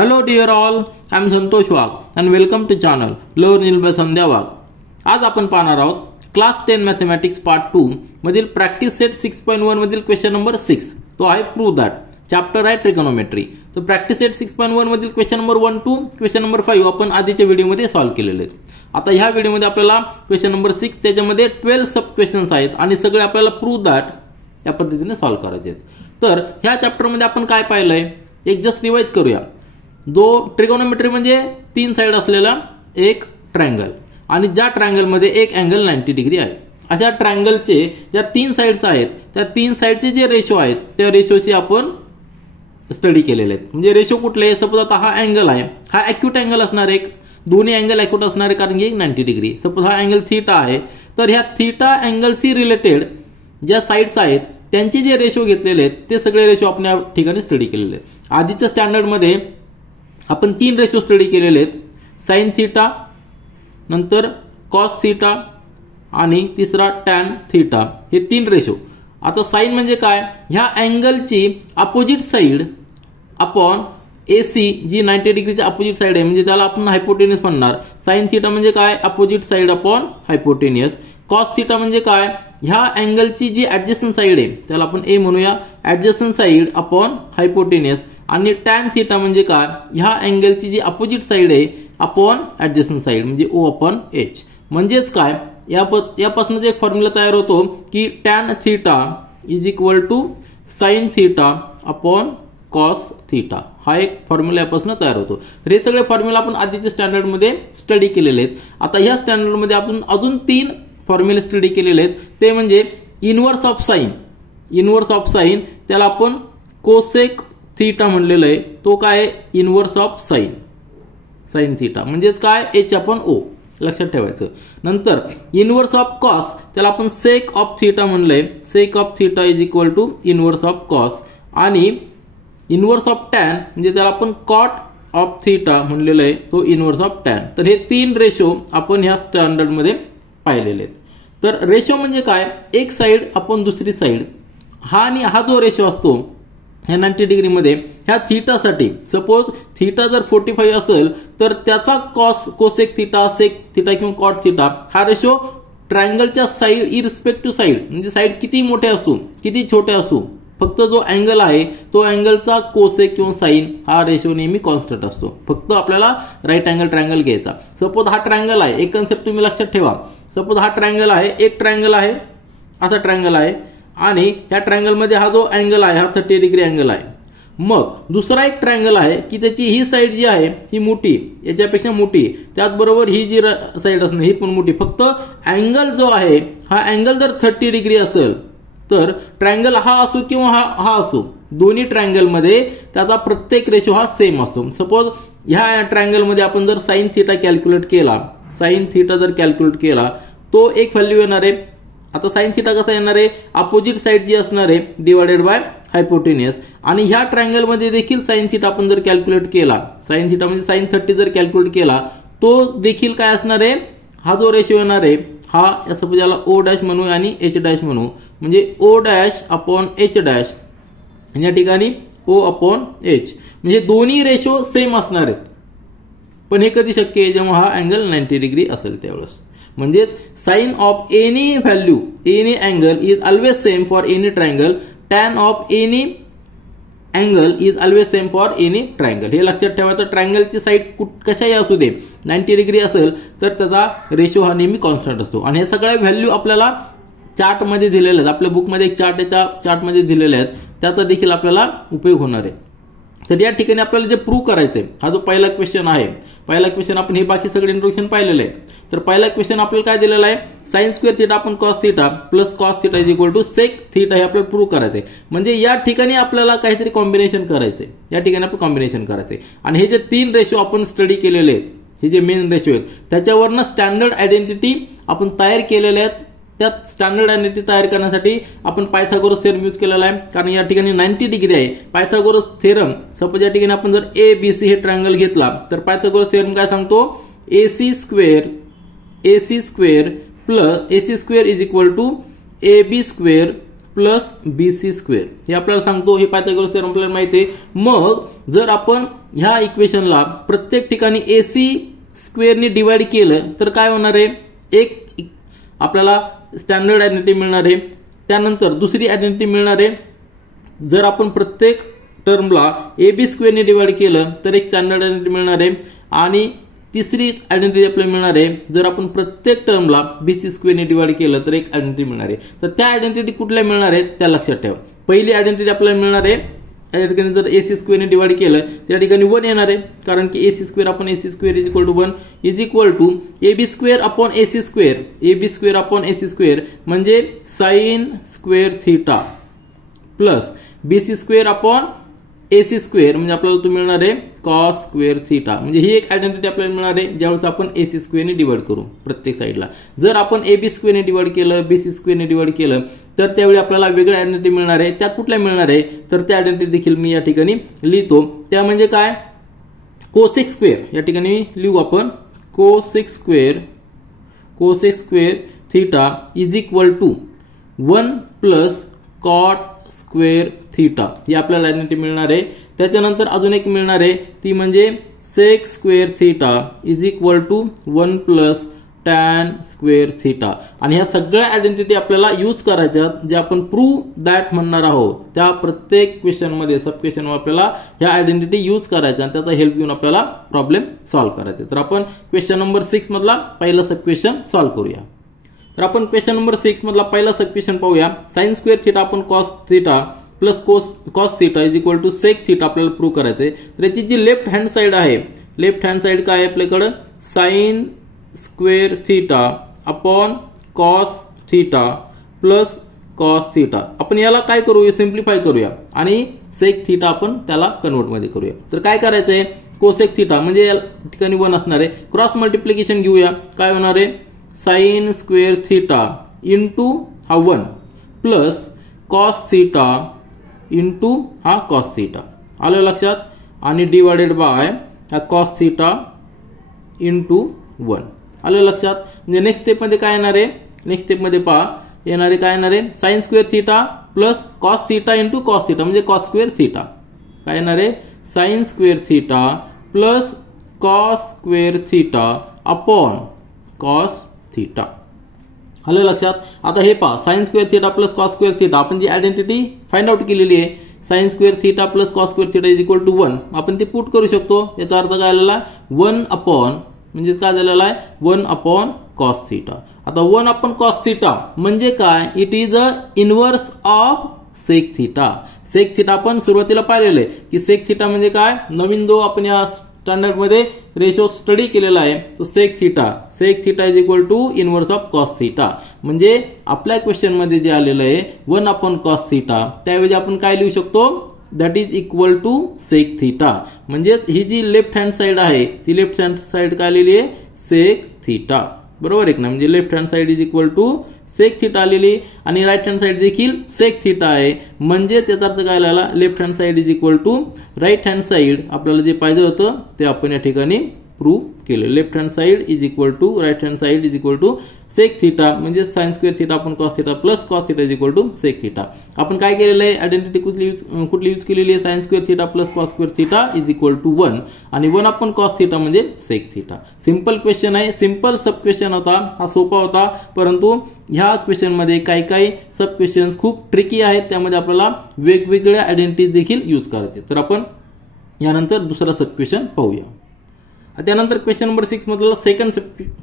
Hello dear all, I am Santosh Wagh and welcome to channel Learn by Sandhya Wagh. आज आपण पाहणार आहोत class 10 mathematics part 2 मधील practice set 6.1 मधील question number 6. तो आहे प्रूव्ह दॅट. चॅप्टर आहे ट्रिगोनोमेट्री. तो प्रॅक्टिस सेट 6.1 मधील question number 1 to question number 5 आपण आधीच्या व्हिडिओमध्ये सॉल्व्ह केलेले आहेत. आता ह्या व्हिडिओमध्ये आपल्याला क्वेश्चन नंबर 6 त्याच्यामध्ये 12 सब क्वेश्चन्स आहेत आणि सगळे आपल्याला प्रूव्ह दॅट या पद्धतीने सॉल्व्ह करायचे आहेत. तर ह्या चॅप्टर मध्ये आपण काय पाहिलंय एक जस्ट रिवाइज करूया. ट्रिगोनोमेट्री म्हणजे 3 साइड असलेला एक ट्रायंगल आणि ज्या ट्रायंगल मध्ये एक अँगल 90 डिग्री आहे. अशा ट्रायंगलचे ज्या 3 साइड्स आहेत त्या 3 साइडचे जे रेशो आहेत त्या रेशोची आपण स्टडी केलेले आहेत. म्हणजे रेशो कुठले, सपोज आता हा अँगल आहे, हा ॲक्यूट अँगल असणार, एक दोन्ही अँगल ॲक्यूट असणार आहे कारण की 90 डिग्री. सपोज हा अँगल थीटा आहे, तर ह्या थीटा अँगलशी रिलेटेड ज्या साइड्स आहेत त्यांचे जे रेशो घेतलेले आहेत ते सगळे रेशो आपण या ठिकाणी स्टडी केलेले आहेत. आधीच्या स्टँडर्ड मध्ये आपण 3 रेशो स्टडी केलेले आहेत, साइन थीटा, नंतर कॉस थीटा आणि तिसरा टॅन थीटा. हे 3 रेशो. आता साइन म्हणजे काय, ह्या अँगलची अपोजिट साइड अपॉन एसी जी 90 डिग्रीची अपोजिट साइड आहे म्हणजे त्याला आपण हायपोटेनियस म्हणणार. साइन थीटा म्हणजे काय, opposite side upon hypotenuse. Cos theta म्हणजे काय, ह्या अँगलची जी ऍडजस्टंट साइड आहे त्याला आपण ए म्हणूया, ऍडजस्टंट साइड अपॉन हायपोटेनियस. आणि टॅन थीटा म्हणजे काय, ह्या अँगलची जी अपोजिट साइड आहे अपॉन ऍडजस्टंट साइड म्हणजे ओ अपॉन एच. म्हणजेच काय, यापासून एक फॉर्म्युला तयार होतो की tan theta is equal to sine theta upon cos theta. हा एक फॉर्म्युला यापासून तयार होतो. हे सगळे फॉर्म्युला आपण आधीच्या स्टँडर्ड मध्ये स्टडी केलेले आहेत. आता ह्या स्टँडर्ड मध्ये आपण अजून 3 फॉर्म्युले स्टडी केलेले आहेत. ते म्हणजे inverse of sine. Inverse of sine त्याला आपण कोसेक थीटा म्हणलेलं आहे. तो काय, inverse of sine, sine theta म्हणजेच काय, एच अपॉन ओ, लक्षात ठेवायचं. नंतर इनव्हर्स ऑफ कॉस त्याला आपण सेक ऑफ थीटा म्हणलंय. Sec of theta is equal to inverse of cos. आणि इनव्हर्स ऑफ टॅन म्हणजे त्याला आपण कॉट ऑफ थीटा म्हणलेलं आहे, तो इनव्हर्स ऑफ टॅन. तर हे 3 रेशो आपण ह्या स्टँडर्ड मध्ये पाहिलेले आहेत. तर रेशो म्हणजे काय, एक साइड आपण दुसरी साइड, हा आणि हा जो रेशो असतो ह्या 90 डिग्री मध्ये ह्या थीटासाठी, सपोज थीटा जर 45 असेल तर त्याचा कोसेक थीटा, सेक थीटा किंवा कॉट थीटा हा रेशो ट्रायंगलच्या साइड इरिस्पेक्टिव्ह साइड म्हणजे साइड किती मोठे असू किती छोटे असू, फक्त जो अँगल आहे तो अँगलचा कोसेक किंवा साइन हा रेशो नेहमी कॉन्स्टंट असतो. फक्त आपल्याला राईट अँगल ट्रायंगल घ्यायचा. सपोज हा ट्रायंगल आहे, एक कन्सेप्ट तुम्ही लक्षात ठेवा. सपोज हा ट्रायंगल आहे, एक ट्रायंगल आहे, असा ट्रायंगल आहे आणि ह्या ट्रायंगल मध्ये हा जो अँगल आहे हा 30 डिग्री अँगल आहे. मग दुसरा एक ट्रायंगल आहे की त्याची ही साइड जी आहे ही मोठी, याच्यापेक्षा मोठी, त्याचबरोबर ही जी साइड असणार ही पण मोठी. फक्त अँगल जो आहे हा अँगल जर 30 डिग्री असेल तर ट्रायंगल हा असो किंवा हा असो, दोन्ही ट्रायंगल मध्ये त्याचा प्रत्येक रेशो हा सेम असतो. सपोज ह्या ट्रायंगल मध्ये आपण जर साइन थीटा कॅल्क्युलेट केला, साइन थीटा जर कॅल्क्युलेट केला तो एक व्हॅल्यू येणार आहे. आता साइन थीटा कसा येणार आहे, अपोजिट साइड जी असणार आहे डिवायडेड बाय हायपोटेनियस. आणि ह्या ट्रायंगल मध्ये देखील साइन थीटा आपण जर कॅल्क्युलेट केला, साइन थीटा म्हणजे साइन 30 जर कॅल्क्युलेट केला तो देखील काय असणार आहे, हा जो रेशो येणार आहे हा सपोज याला ओ डॅश म्हणू आणि एच डॅश म्हणू, म्हणजे ओ डॅश अपॉन एच डॅश, या ठिकाणी ओ अपॉन एच. म्हणजे दोन्ही रेशो सेम असणार आहेत. पण हे कधी शक्य आहे, जेव्हा हा अँगल 90 डिग्री असेल त्यावेळेस. म्हणजेच sine of any value any angle is always same for any triangle. Tan of any angle is always same for any triangle. हे लक्षात ठेवायचं. ट्रायंगलची साइड कशाही असू दे, 90 डिग्री असेल तर त्याचा रेशो हा नेहमी कॉन्स्टंट असतो. आणि हे सगळ्या व्हॅल्यू आपल्याला चार्ट मध्ये दिलेले आहेत. आपल्या बुकमध्ये एक चार्ट आहे, त्या चार्ट मध्ये दिलेले आहेत, त्याचा देखील आपल्याला उपयोग होणार आहे. तर या ठिकाणी आपल्याला जे प्रूव्ह करायचंय, हा जो पहिला क्वेश्चन आहे, पहिला क्वेश्चन आपण हे बाकी सगळे इंट्रोडक्शन पाहिलेले आहे. तर पहिला क्वेश्चन आपल्याला काय दिलेला आहे, साइन स्क्वेअर थीटा आपण cos theta plus cos theta is equal to sec theta हे आपल्याला प्रूव्ह करायचंय. म्हणजे या ठिकाणी आपल्याला काहीतरी कॉम्बिनेशन करायचंय, या ठिकाणी आपण कॉम्बिनेशन करायचंय. आणि हे जे 3 रेशो आपण स्टडी केलेले आहेत, हे जे मेन रेशो आहेत त्याच्यावरनं स्टँडर्ड आयडेंटिटी आपण तयार केलेल्या आहेत. त्यात स्टँडर्ड आयडेंटिटी तयार करण्यासाठी आपण पायथागोरस थेरम यूज केलेला आहे. कारण या ठिकाणी 90 डिग्री आहे. पायथागोरस थेरम, सपोज या ठिकाणी आपण जर ए बी सी हे ट्रायंगल घेतला तर पायथागोरस थेरम काय सांगतो, AC square plus AC square is equal to A B square plus BC square हे आपल्याला सांगतो. हे पायथागोरस थेरम आपल्याला माहिती आहे. मग जर आपण ह्या इक्वेशनला प्रत्येक ठिकाणी AC स्क्वेअरने डिवाइड केलं तर काय होणार आहे, एक आपल्याला स्टँडर्ड आयडेंटिटी मिळणार आहे. त्यानंतर दुसरी आयडेंटिटी मिळणार आहे, जर आपण प्रत्येक टर्मला AB स्क्वेअरने डिवाइड केलं तर एक स्टँडर्ड आयडेंटिटी मिळणार आहे. आणि तिसरी आयडेंटिटी आपल्याला मिळणार आहे, जर आपण प्रत्येक टर्मला BC स्क्वेअरने डिवाइड केलं तर एक आयडेंटिटी मिळणार आहे. तर त्या आयडेंटिटी कुठल्या मिळणार आहेत त्या लक्षात ठेवा. पहिली आयडेंटिटी आपल्याला मिळणार आहे, या ठिकाणी जर AC स्क्वेअरने डिवाइड केलं त्या ठिकाणी 1 येणार आहे, कारण की AC square upon AC square is equal to 1 is equal to AB square upon AC square, AB square upon AC square म्हणजे sine square theta plus BC square upon AC square म्हणजे आपल्याला तो मिळणार आहे कॉस स्क्वेअर थीटा. म्हणजे ही एक identity आपल्याला मिळणार आहे ज्यावेळेस आपण AC स्क्वेअरने डिवाइड करू प्रत्येक साईडला. जर आपण AB स्क्वेअरने डिवाइड केलं, BC स्क्वेअरने डिवाइड केलं तर त्यावेळी आपल्याला वेगळी आयडेंटिटी मिळणार आहे. त्या कुठल्या मिळणार आहे तर त्या आयडेंटिटी देखील मी या ठिकाणी लिहितो. त्या म्हणजे काय, कोसेक स्क्वेअर. या ठिकाणी लिहू आपण cosec square theta is equal to 1 plus cot square theta ही आपल्याला आयडेंटिटी मिळणार आहे. त्याच्यानंतर अजून एक मिळणार आहे, ती म्हणजे sec square theta is equal to 1 plus tan square theta. आणि ह्या सगळ्या आयडेंटिटी आपल्याला यूज करायच्या, जे आपण प्रूव्ह दॅट म्हणणार आहोत. त्या प्रत्येक क्वेश्चन मध्ये सब क्वेश्चन आपल्याला ह्या आयडेंटिटी यूज करायच्या आणि त्याचा हेल्प घेऊन आपल्याला प्रॉब्लेम सॉल्व्ह करायचे. तर आपण क्वेश्चन नंबर 6 मधला पहिला सब क्वेश्चन सॉल्व्ह करूया. तर आपण क्वेश्चन नंबर 6 मधला पहिला सब क्वेश्चन पाहूया. साइन स्क्वेअर थीटा आपण cos theta plus cos theta is equal to sec theta आपल्याला प्रूव्ह करायचंय. तर याची जी लेफ्ट हँड साइड आहे, लेफ्ट हँड साइड काय आहे आपल्याकडे, sine square theta upon cos theta plus cos theta. आपण याला काय करूया, सिम्प्लिफाय करूया आणि सेक थीटा आपण त्याला कन्वर्ट मध्ये करूया. तर काय करायचंय, कोसेक थीटा म्हणजे या ठिकाणी 1 असणार आहे, क्रॉस मल्टिप्लिकेशन घेऊया. काय होणार आहे, साइन स्क्वेअर थीटा इंटू हा 1 प्लस कॉस थीटा इंटू हा कॉस थीटा. आलं लक्षात. आणि डिवायडेड बाय हा कॉस थीटा इंटू 1. आलं लक्षात. म्हणजे नेक्स्ट स्टेप मध्ये काय येणार आहे, नेक्स्ट स्टेप मध्ये पहा येणार आहे काय येणार आहे, sine square theta plus cos theta into cos theta म्हणजे कॉस स्क्वेअर थीटा. काय येणार आहे, sine square theta plus cos square theta upon cos theta. आलं लक्षात. आता हे पहा, sine square theta plus cos square theta आपण जी आयडेंटिटी फाइंड आउट केलेली आहे, sine square theta plus cos square theta is equal to 1, आपण ते पुट करू शकतो. याचा अर्थ काय आलेला, 1 अपॉन म्हणजे काय झालेला आहे, 1 अपॉन कॉस थीटा. आता 1 अपॉन कॉस थीटा म्हणजे काय, it is a inverse of sec theta. Sec theta आपण सुरुवातीला पाहिलेलं आहे की सेक थीटा म्हणजे काय, नवीन जो आपण या स्टँडर्ड मध्ये रेशो स्टडी केलेला आहे तो sec theta is equal to inverse of cos theta. म्हणजे आपल्या क्वेश्चन मध्ये जे आलेलं आहे 1 अपॉन कॉस थीटा, त्याऐवजी आपण काय लिहू शकतो, that is equal to sec theta. म्हणजेच ही जी लेफ्ट हँड साइड आहे ती लेफ्ट हँड साइड काय लिहिली आहे, सेक थीटा. बरोबर आहे ना. म्हणजे left hand side is equal to sec theta आलेली आणि राईट हँड साइड देखील सेक थीटा आहे. म्हणजेच याचा अर्थ काय आला, left hand side is equal to right hand side. आपल्याला जे पाहिजे होतं ते आपण या ठिकाणी प्रूव्ह केलं. Left hand side is equal to right hand side is equal to sec theta म्हणजे साइन स्क्वेअर थीटा आपण cos theta plus cos theta is equal to sec theta. आपण काय केलेलं आहे, आयडेंटिटी कुठली यूज केलेली आहे, sine square theta plus cos square theta is equal to 1 आणि 1 अपॉन कॉस थीटा म्हणजे सेक थीटा. सिंपल क्वेश्चन आहे, सिंपल सब क्वेश्चन होता, हा सोपा होता. परंतु ह्या क्वेश्चन मध्ये काही सब क्वेश्चन खूप ट्रिकी आहेत, त्यामध्ये आपल्याला वेगवेगळ्या आयडेंटिटीज देखील यूज करायचे. तर आपण यानंतर दुसरा सब क्वेश्चन पाहूया. त्यानंतर क्वेश्चन नंबर 6 मधला सेकंड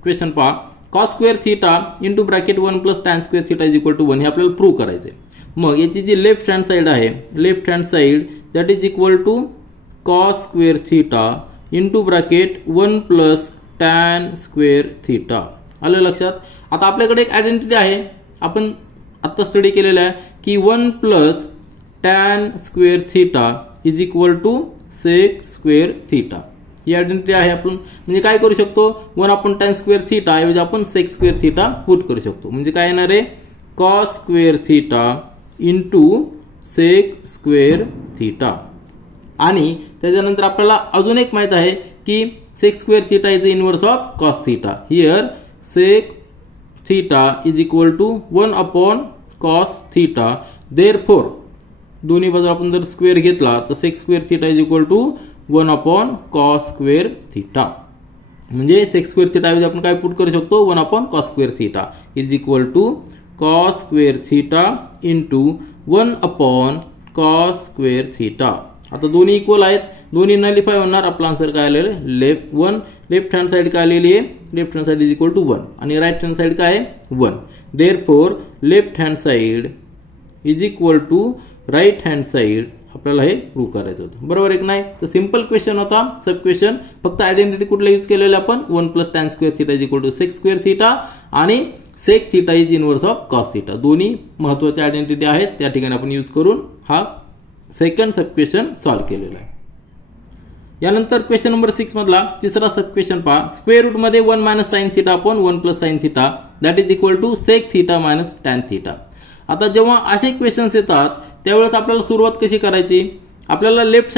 क्वेश्चन पहा, cos square theta into bracket 1 plus tan square theta is equal to 1 हे आपल्याला प्रूव्ह करायचे. मग याची जी लेफ्ट हँड साइड आहे, left hand side that is equal to cos square theta into bracket 1 plus tan square theta. आलं लक्षात. आता आपल्याकडे एक आयडेंटिटी आहे, आपण आता स्टडी केलेला आहे की 1 plus tan square theta is equal to sec square theta. ही आयडेंटिटी आहे. आपण म्हणजे काय करू शकतो, 1 अपॉन टॅन स्क्वेअर थीटा ऐवजी आपण सेक स्क्वेअर थीटा पुट करू शकतो. म्हणजे काय येणार आहे, cos square theta into sec square theta. आणि त्याच्यानंतर आपल्याला अजून एक माहित आहे की sec square theta is inverse of cos theta. Here sec theta is equal to 1 upon cos theta. Therefore दोन्ही बाजू आपण जर स्क्वेअर घेतला तर sec square theta is equal to 1 cos square theta. म्हणजे सेक स्क्वेअर थिटा ऐवजी आपण काय पुट करू शकतो 1 cos square theta is equal to cos square theta into 1 cos square theta. आता दोन्ही इक्वल आहेत, दोन्ही नलिफाय होणार. आपला आन्सर काय आलेलं आहे लेफ्ट हँड साइड काय आलेली आहे left hand side is equal to 1 आणि राईट हँड साइड काय आहे 1. Therefore left hand side is equal to right hand side आपल्याला हे प्रूव्ह करायचं होतं. बरोबर एक नाही. तर सिंपल क्वेश्चन होता. सब क्वेश्चन फक्त आयडेंटिटी कुठला यूज केलेला आपण 1 + tan square theta is equal to sec square theta आणि sec theta is inverse of cos theta. दोन्ही महत्त्वाच्या आयडेंटिटी आहेत, त्या ठिकाणी आपण यूज करून हा सेकंड सब क्वेश्चन सॉल्व्ह केलेला आहे. यानंतर क्वेश्चन नंबर 6 मधला तिसरा सब क्वेश्चन पहा. स्क्वेअर रूट मध्ये 1 - sin theta upon 1 + sin theta that is equal to sec theta - tan theta. आता जेव्हा असे क्वेश्चन्स येतात त्यावेळेस आपल्याला सुरुवात कशी करायची. आपल्याला लेफ्ट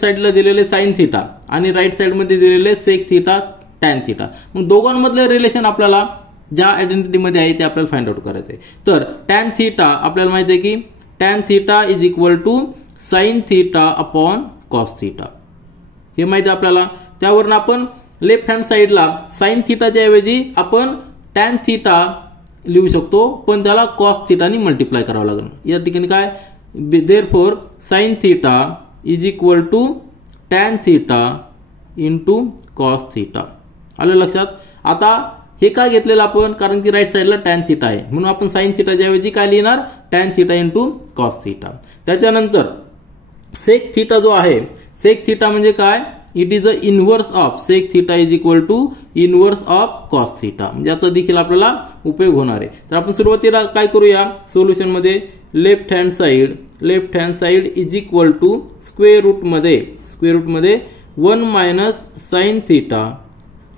साइडला दिलेले sin थिटा आणि राईट साइड मध्ये दिलेले सेक थिटा tan थिटा. मग दोघांमधले रिलेशन आपल्याला ज्या आयडेंटिटी मध्ये आहे ते आपल्याला फाइंड आउट करायचे. तर tan थिटा आपल्याला माहिती आहे की tan theta is equal to sin theta upon cos theta हे माहिती आहे आपल्याला. त्यावरून आपण लेफ्ट हँड साइडला sin थिटाच्या ऐवजी आपण tan थिटा लिहू शकतो, पण त्याला कॉस थिटानी मल्टिप्लाय करावं लागेल. या ठिकाणी काय therefore sin theta is equal to tan theta into cos theta. आलं लक्षात. आता हे काय घेतलेलं आपण कारण की राईट साइडला tan थिटा आहे म्हणून आपण sin थिटाच्या ऐवजी काय लिहिणार tan theta into cos theta. त्याच्यानंतर सेक थिटा जो आहे सेक थिटा म्हणजे काय it is a inverse of sec theta is equal to inverse of cos theta. म्हणजे याचा देखील आपल्याला उपयोग होणार आहे. तर आपण सुरुवातीला काय करूया सोल्युशन मध्ये left hand side is equal to square root मध्ये 1 - sin theta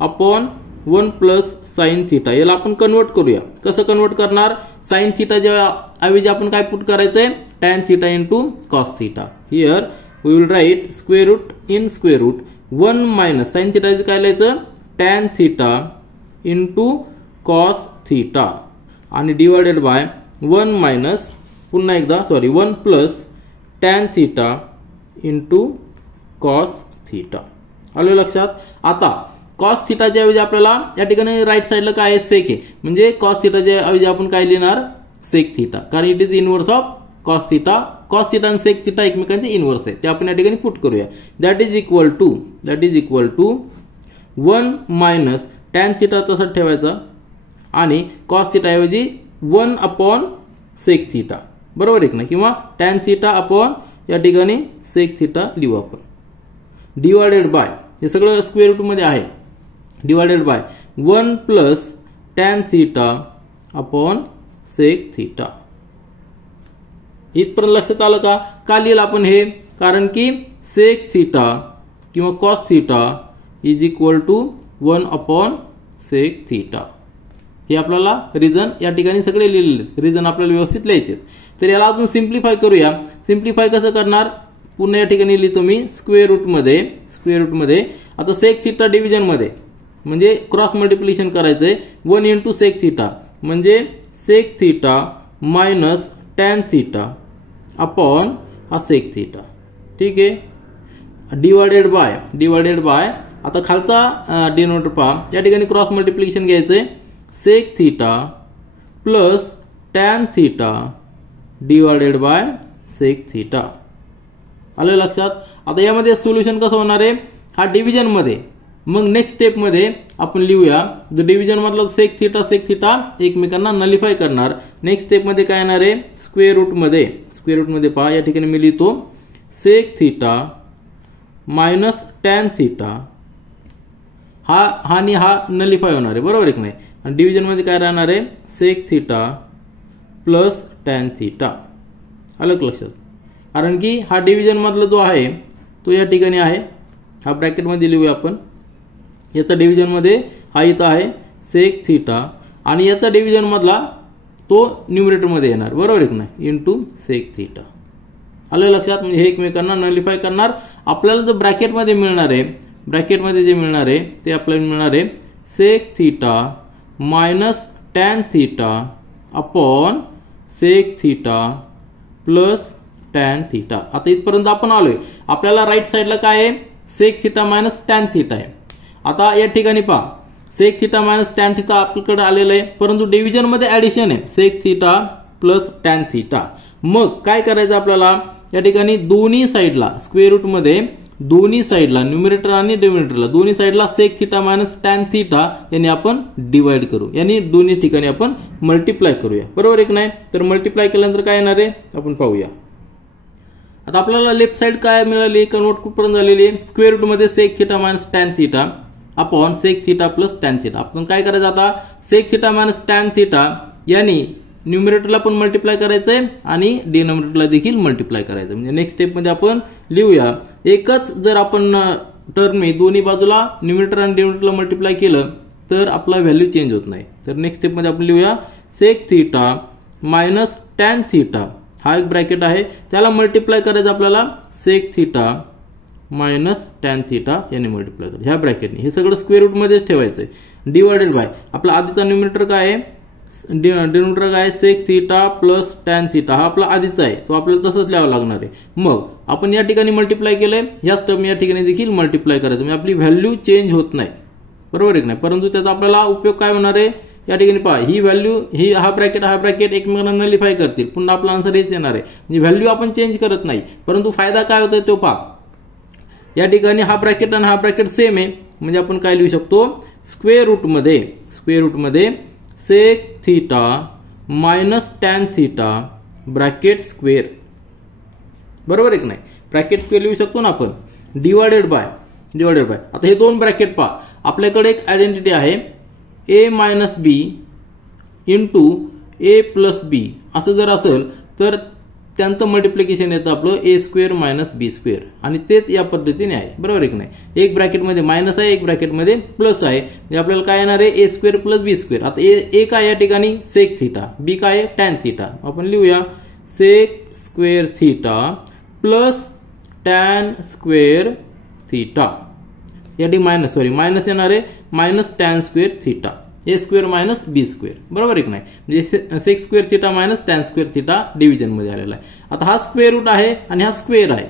upon 1 + sin theta. याला आपण कन्वर्ट करूया. कसं कन्वर्ट करणार sin थिटाच्या ऐवजी आपण काय पुट करायचंय tan theta into cos theta. Here we will write square root in square root 1 - sin theta काय लिहायचं tan theta into cos theta आणि divided by 1 + tan theta into cos theta. आलं लक्षात. आता कॉस थिटाच्या ऐवजी आपल्याला या ठिकाणी राईट साइडला काय आहे सेक आहे म्हणजे कॉस थिटाच्या ऐवजी आपण काय लिहिणार सेक थिटा कारण it is inverse of cos theta. Cos theta आणि सेक थिटा एकमेकांचे इनवर्स आहे ते आपण या ठिकाणी पुट करूया. That is equal to 1 - tan theta तसंच ठेवायचा आणि कॉस थिटा ऐवजी 1 अपॉन सेक थिटा. बरोबर आहे ना. किंवा tan थिटा अपॉन या ठिकाणी सेक थिटा लिहू आपण. डिवायडेड बाय हे सगळं स्क्वेअर रूट मध्ये आहे. Divided by 1 + tan theta upon sec theta. इथपर्यंत लक्षात आलं का. का लिहिलं आपण हे कारण की सेक थिटा किंवा cos theta is equal to 1 upon sec theta. हे आपल्याला रिझन या ठिकाणी सगळे लिहिलेले रिझन आपल्याला व्यवस्थित लिहायचे. तर याला अजून सिम्प्लिफाय करूया. सिम्प्लिफाय कसं करणार पुन्हा या ठिकाणी लिहितो मी स्क्वेअर रूट मध्ये. आता सेक थिटा डिव्हिजन मध्ये म्हणजे क्रॉस मल्टिप्लिकेशन करायचंय 1 इंटू सेक थिटा म्हणजे sec theta minus tan theta upon हा सेक थिटा. ठीक आहे. डिवायडेड बाय आता खालचा डिनोमिनेटर पहा या ठिकाणी क्रॉस मल्टिप्लिकेशन घ्यायचंय sec theta plus tan theta divided by sec theta. आलं लक्षात. आता यामध्ये सोल्युशन कसं होणार आहे हा डिव्हिजन मध्ये. मग नेक्स्ट स्टेप मध्ये आपण लिहूया डिव्हिजन मधला सेक थिटा एकमेकांना नलिफाय करणार. नेक्स्ट स्टेप मध्ये काय येणार आहे स्क्वेअर रूट मध्ये पहा या ठिकाणी मी लिहितो sec theta minus tan theta हा नलिफाय होणार आहे. बरोबर आहे की नाही. आणि डिव्हिजन मध्ये काय राहणार आहे sec theta plus tan theta. आलं लक्षात. कारण की हा डिव्हिजन मधला जो आहे तो या ठिकाणी आहे हा ब्रॅकेट मध्ये लिहूया आपण. याचा डिव्हिजन मध्ये हा इथं आहे सेक थिटा आणि याचा डिव्हिजन मधला तो न्यूमरेटर मध्ये येणार. बरोबर आहे की नाही इंटू सेक थिटा. आलं लक्षात. म्हणजे हे एकमेकांना नलिफाय करणार. आपल्याला जो ब्रॅकेट मध्ये जे मिळणार आहे ते आपल्याला मिळणार आहे sec theta minus tan theta upon sec theta plus tan theta. आता इथपर्यंत आपण आलोय। आपल्याला राईट साईडला काय आहे, sec theta minus tan theta आहे। आता या ठिकाणी पहा, sec theta minus tan theta आपल्याकडे आलेलं आहे, परंतु डिव्हिजन मध्ये ऍडिशन आहे sec theta plus tan theta. मग काय करायचं आपल्याला, या ठिकाणी दोन्ही साईडला स्क्वेअर रूट मध्ये दोन्ही साईडला न्यूमरेटर आणि डिनोमिनेटरला दोन्ही साईडला sec theta minus tan theta यांनी आपण डिवाइड करू, यांनी दोन्ही ठिकाणी आपण मल्टिप्लाय करूया, बरोबर आहे की नाही। तर मल्टिप्लाय केल्यानंतर काय येणार आहे आपण पाहूया। आता आपल्याला लेफ्ट साइड काय मिळाली, कन्वर्ट कुठपर्यंत झालेली आहे, स्क्वेअर रूट मध्ये sec theta minus tan theta upon sec theta plus tan theta. आपण काय करायचं आता, sec theta minus tan theta यांनी न्यूमरेटरला पण मल्टिप्लाय करायचंय आणि डिनोमिनेटरला देखील मल्टिप्लाय करायचं। म्हणजे नेक्स्ट स्टेप मध्ये आपण लिहूया, एकच जर आपण टर्म दोन्ही बाजूला न्यूमरेटर आणि डिनोमिनेटरला मल्टिप्लाय केलं तर आपला व्हॅल्यू चेंज होत नाही। तर नेक्स्ट स्टेप मध्ये आपण लिहूया sec theta minus tan theta, हा एक ब्रॅकेट आहे, त्याला मल्टिप्लाय करायचं आपल्याला sec theta minus tan theta याने मल्टिप्लाय करायचं ह्या ब्रॅकेटने। हे सगळं स्क्वेअर रूट मध्येच ठेवायचंय, डिवाइडेड बाय आपला आधीचा न्यूमरेटर काय आहे, डिनोमिनेटर काय आहे sec theta plus tan theta, हा आपला आधीचा आहे, तो आपल्याला तसंच लिहावं लागणार आहे। मग आपण या ठिकाणी मल्टिप्लाय केलंय, याच टर्म या ठिकाणी देखील मल्टिप्लाय करायचं, म्हणजे आपली व्हॅल्यू चेंज होत नाही, बरोबर आहे की नाही। परंतु त्याचा आपल्याला उपयोग काय होणार आहे, या ठिकाणी पहा ही व्हॅल्यू ही हा ब्रॅकेट एकमेकांना नलिफाय करतील, पुन्हा आपला आन्सर हेच येणार आहे, म्हणजे व्हॅल्यू आपण चेंज करत नाही। परंतु फायदा काय होतोय तो पहा, या ठिकाणी हा ब्रॅकेट आणि हा ब्रॅकेट सेम आहे, म्हणजे आपण काय लिहू शकतो, स्क्वेअर रूट मध्ये sec theta minus tan theta bracket square, बरोबर आहे की नाही, ब्रॅकेट स्क्वेअर लिहू शकतो ना आपण, डिवाइडेड बाय आता हे दोन ब्रॅकेट पहा, आपल्याकडे एक आयडेंटिटी आहे a minus B into A plus B, असं जर असेल तर त्यांचं मल्टिप्लिकेशन येतं आपलं A square minus B square, आणि तेच या पद्धतीने आहे, बरोबर आहे की नाही। एक ब्रॅकेटमध्ये मायनस आहे, एक ब्रॅकेटमध्ये प्लस आहे, म्हणजे आपल्याला काय येणार आहे A square plus B square. आता ए काय या ठिकाणी सेक थिटा, बी काय आहे टॅन थिटा, आपण लिहूया sec square theta plus tan square theta, या ठिकाणी मायनस येणार आहे minus tan square theta, A square minus B square, बरोबर आहे की नाही। म्हणजे sec square theta minus tan square theta division मध्ये आलेला आहे। आता हा स्क्वेअर रूट आहे आणि हा स्क्वेअर आहे,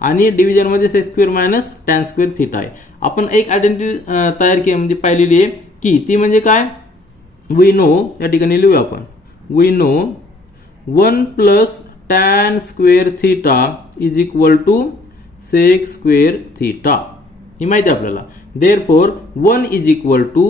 आणि डिव्हिजन मध्ये sec square minus tan square theta आहे। आपण एक आयडेंटिटी तयार केली म्हणजे पाहिलेली आहे की ती म्हणजे काय, वी नो, या ठिकाणी लिहूया आपण we know 1 plus tan square theta is equal to sec square theta, ही माहिती आहे आपल्याला। Therefore 1 is equal to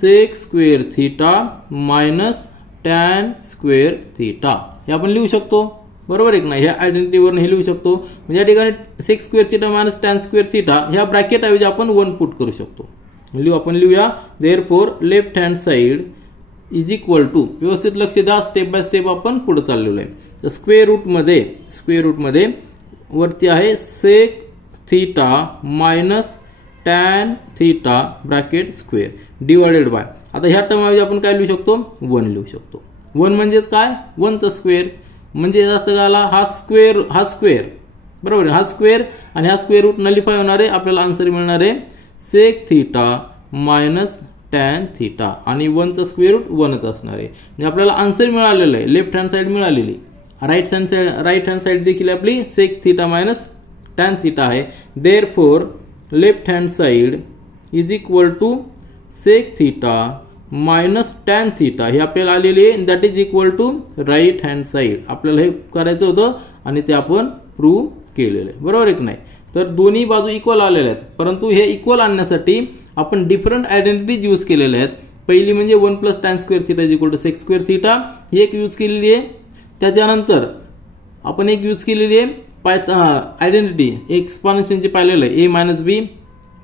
sec square theta minus tan square theta, हे आपण लिहू शकतो, बरोबर आहे की नाही। ह्या आयडेंटिटीवरून हे लिहू शकतो, म्हणजे या ठिकाणी sec square theta minus tan square theta ह्या ब्रॅकेट ऐवजी आपण 1 पुट करू शकतो। आपण लिहूया therefore left hand side is equal to, व्यवस्थित लक्ष द्या, स्टेप बाय स्टेप आपण पुढे चाललेलो आहे। स्क्वेअर रूट मध्ये वरती आहे sec theta minus tan theta bracket square divided by, आता ह्या टर्म ऐवजी आपण काय लिहू शकतो 1 लिहू शकतो। 1 म्हणजेच काय 1 चा स्क्वेअर, म्हणजे जास्त झाला हा स्क्वेअर बरोबर आहे, हा स्क्वेअर आणि हा स्क्वेअर रूट नलिफाय होणार आहे, आपल्याला आन्सर मिळणार आहे sec theta minus tan theta, आणि 1 चा स्क्वेअर रूट 1च असणार आहे, म्हणजे आपल्याला आन्सर मिळालेलं आहे, लेफ्ट हँड साइड मिळालेली, राईट हँड साइड देखील आपली sec theta minus tan theta आहे। Therefore left hand side is equal to sec theta minus tan theta, हे आपल्याला आलेली आहे, that is equal to right hand side, आपल्याला हे करायचं होतं आणि ते आपण प्रूव्ह केलेलं आहे, बरोबर आहे की नाही। तर दोन्ही बाजू इक्वल आलेल्या आहेत, परंतु हे इक्वल आणण्यासाठी आपण डिफरंट आयडेंटिटीज यूज केलेल्या आहेत। पहिली म्हणजे 1 plus tan square theta is equal to sec square theta, ही एक यूज केलेली आहे। त्याच्यानंतर आपण एक यूज केलेली आहे आयडेंटिटी एक्सपान्शनची पाहिलेलं आहे, ए मायनस बी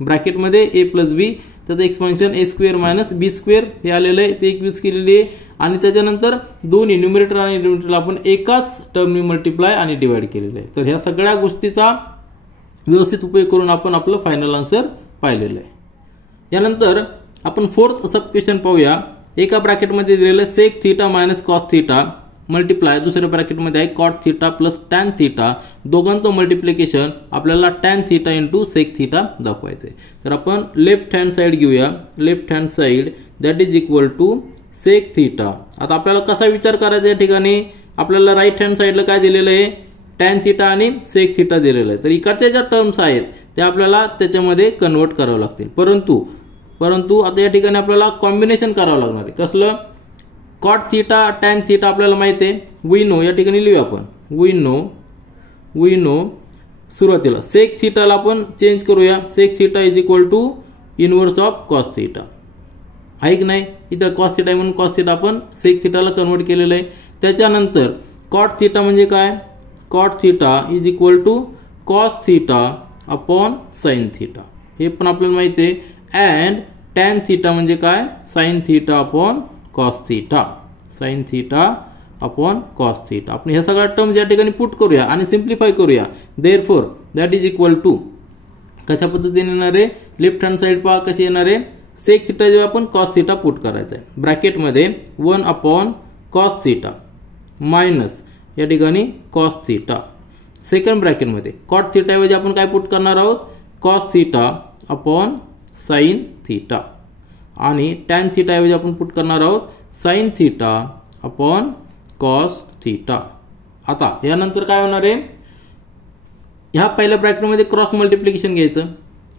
ब्रॅकेटमध्ये ए प्लस बी, त्याचं expansion a square minus B square हे आलेलं आहे, ते एक यूज केलेली आहे। आणि त्याच्यानंतर दोन्ही न्यूमरेटर आणि डिनोमिनेटरला आपण एकाच टर्मने मल्टिप्लाय आणि डिवाइड केलेलं आहे। तर ह्या सगळ्या गोष्टीचा व्यवस्थित उपयोग करून आपण आपलं फायनल आन्सर पाहिलेलं आहे। यानंतर आपण फोर्थ सब क्वेश्चन पाहूया। एका ब्रॅकेटमध्ये दिलेलं sec theta minus cos theta multiply, दुसऱ्या ब्रॅकेटमध्ये आहे cot theta plus tan theta, दोघांचं मल्टिप्लिकेशन आपल्याला tan theta into sec theta दाखवायचे। तर आपण लेफ्ट हँड साइड घेऊया, left hand side that is equal to sec theta. आता आपल्याला कसा विचार करायचा या ठिकाणी, आपल्याला राईट हँड साईडला काय दिलेलं आहे, टॅन थिटा आणि सेक थिटा दिलेलं आहे। तर इकडच्या ज्या टर्म्स आहेत त्या आपल्याला त्याच्यामध्ये कन्वर्ट करावं लागतील। परंतु आता या ठिकाणी आपल्याला कॉम्बिनेशन करावं लागणार आहे। कसलं, कॉट थिटा टॅन थिटा आपल्याला माहिती आहे, वी नो, या ठिकाणी लिहूया आपण वी नो सुरुवातीला। सेक थिटाला आपण चेंज करूया, sec theta is equal to inverse of cos theta, आहे की नाही। इथं कॉस थिटा म्हणून कॉस थिटा आपण सेक थिटाला कन्वर्ट केलेलं आहे। त्याच्यानंतर कॉट थिटा म्हणजे काय, cot theta is equal to cos theta upon sine theta, हे पण आपल्याला माहिती आहे। अँड टॅन थिटा म्हणजे काय, sine theta upon cos theta, sign theta upon cos theta. आपण ह्या सगळ्या टर्म्स या ठिकाणी पुट करूया आणि सिम्प्लिफाय करूया। Therefore that is equal to, कशा पद्धतीने येणार आहे, लेफ्ट हँड साइड पहा कशी येणार आहे, सेक थिटा जेव्हा आपण कॉस थिटा पुट करायचा आहे, ब्रॅकेटमध्ये 1 अपॉन कॉस थिटा मायनस या ठिकाणी कॉस थिटा, सेकंड ब्रॅकेटमध्ये कॉट थिटा ऐवजी आपण काय पुट करणार आहोत, cos theta upon sine theta, आणि टॅन थिटा ऐवजी आपण पुट करणार आहोत sine theta upon cos theta. आता यानंतर काय होणार आहे, ह्या पहिल्या ब्रॅकेटमध्ये क्रॉस मल्टिप्लिकेशन घ्यायचं,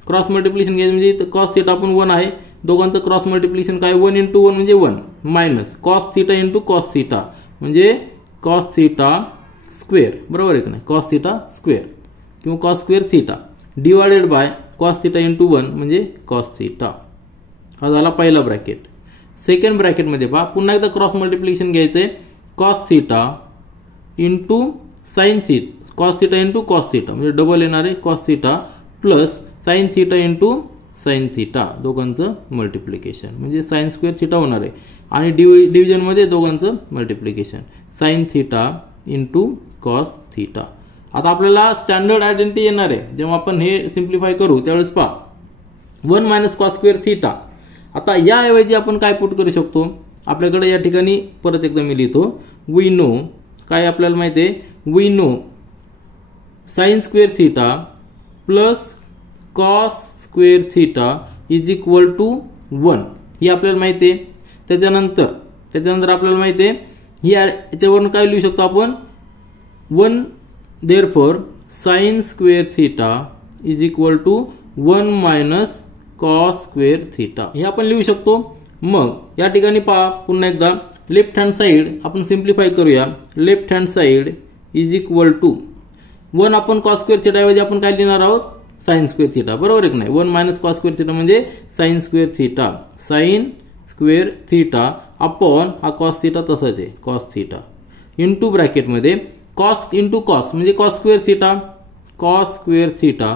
क्रॉस मल्टिप्लिकेशन घ्यायचं म्हणजे कॉस थिटा आपण 1 आहे, दोघांचं क्रॉस मल्टिप्लिकेशन काय, 1 × 1 म्हणजे 1 minus cos theta × cos theta म्हणजे कॉस थिटा स्क्वेअर, बरोबर आहे की नाही, कॉस थिटा स्क्वेअर किंवा cos square theta divided bye cos theta × 1 म्हणजे कॉस थिटा। हा झाला पहिला ब्रॅकेट। सेकंड ब्रॅकेटमध्ये पहा पुन्हा एकदा क्रॉस मल्टिप्लिकेशन घ्यायचंय, cos theta into sine theta, cos theta × cos theta म्हणजे डबल येणार आहे cos theta plus sine theta × sine theta, दोघांचं मल्टिप्लिकेशन म्हणजे साइन स्क्वेअर थिटा होणार आहे, आणि डिव्हिजन मध्ये दोघांचं multiplication sign theta × cos theta. आता आपल्याला स्टँडर्ड आयडेंटिटी येणार आहे जेव्हा आपण हे सिम्प्लिफाय करू त्यावेळेस पहा 1 मायनस कॉस स्क्वेअर थिटा। आता याऐवजी आपण काय पुट करू शकतो, आपल्याकडे या ठिकाणी परत एकदा मी लिहितो, वी नो, काय आपल्याला माहिती आहे, we know sine square theta plus cos square theta is equal to 1, ही आपल्याला माहिती आहे। त्याच्यानंतर आपल्याला माहिती आहे ही याच्यावरून काय लिहू शकतो आपण, 1 therefore sine square theta is equal to 1 minus cos square theta, हे आपण लिहू शकतो। मग या ठिकाणी पहा पुन्हा एकदा लेफ्ट हँड साइड आपण सिम्प्लिफाय करूया, left hand side is equal to 1 आपण कॉस स्क्वेअर थिटा ऐवजी आपण काय लिहिणार आहोत, साइन स्क्वेअर थिटा, बरोबर आहे की नाही। 1 मायनस कॉस स्क्वेअर थिटा म्हणजे sine square theta, sine square theta upon हा कॉस थिटा तसाच आहे कॉस थिटा इंटू ब्रॅकेटमध्ये कॉस × कॉस म्हणजे cos square theta, cos square theta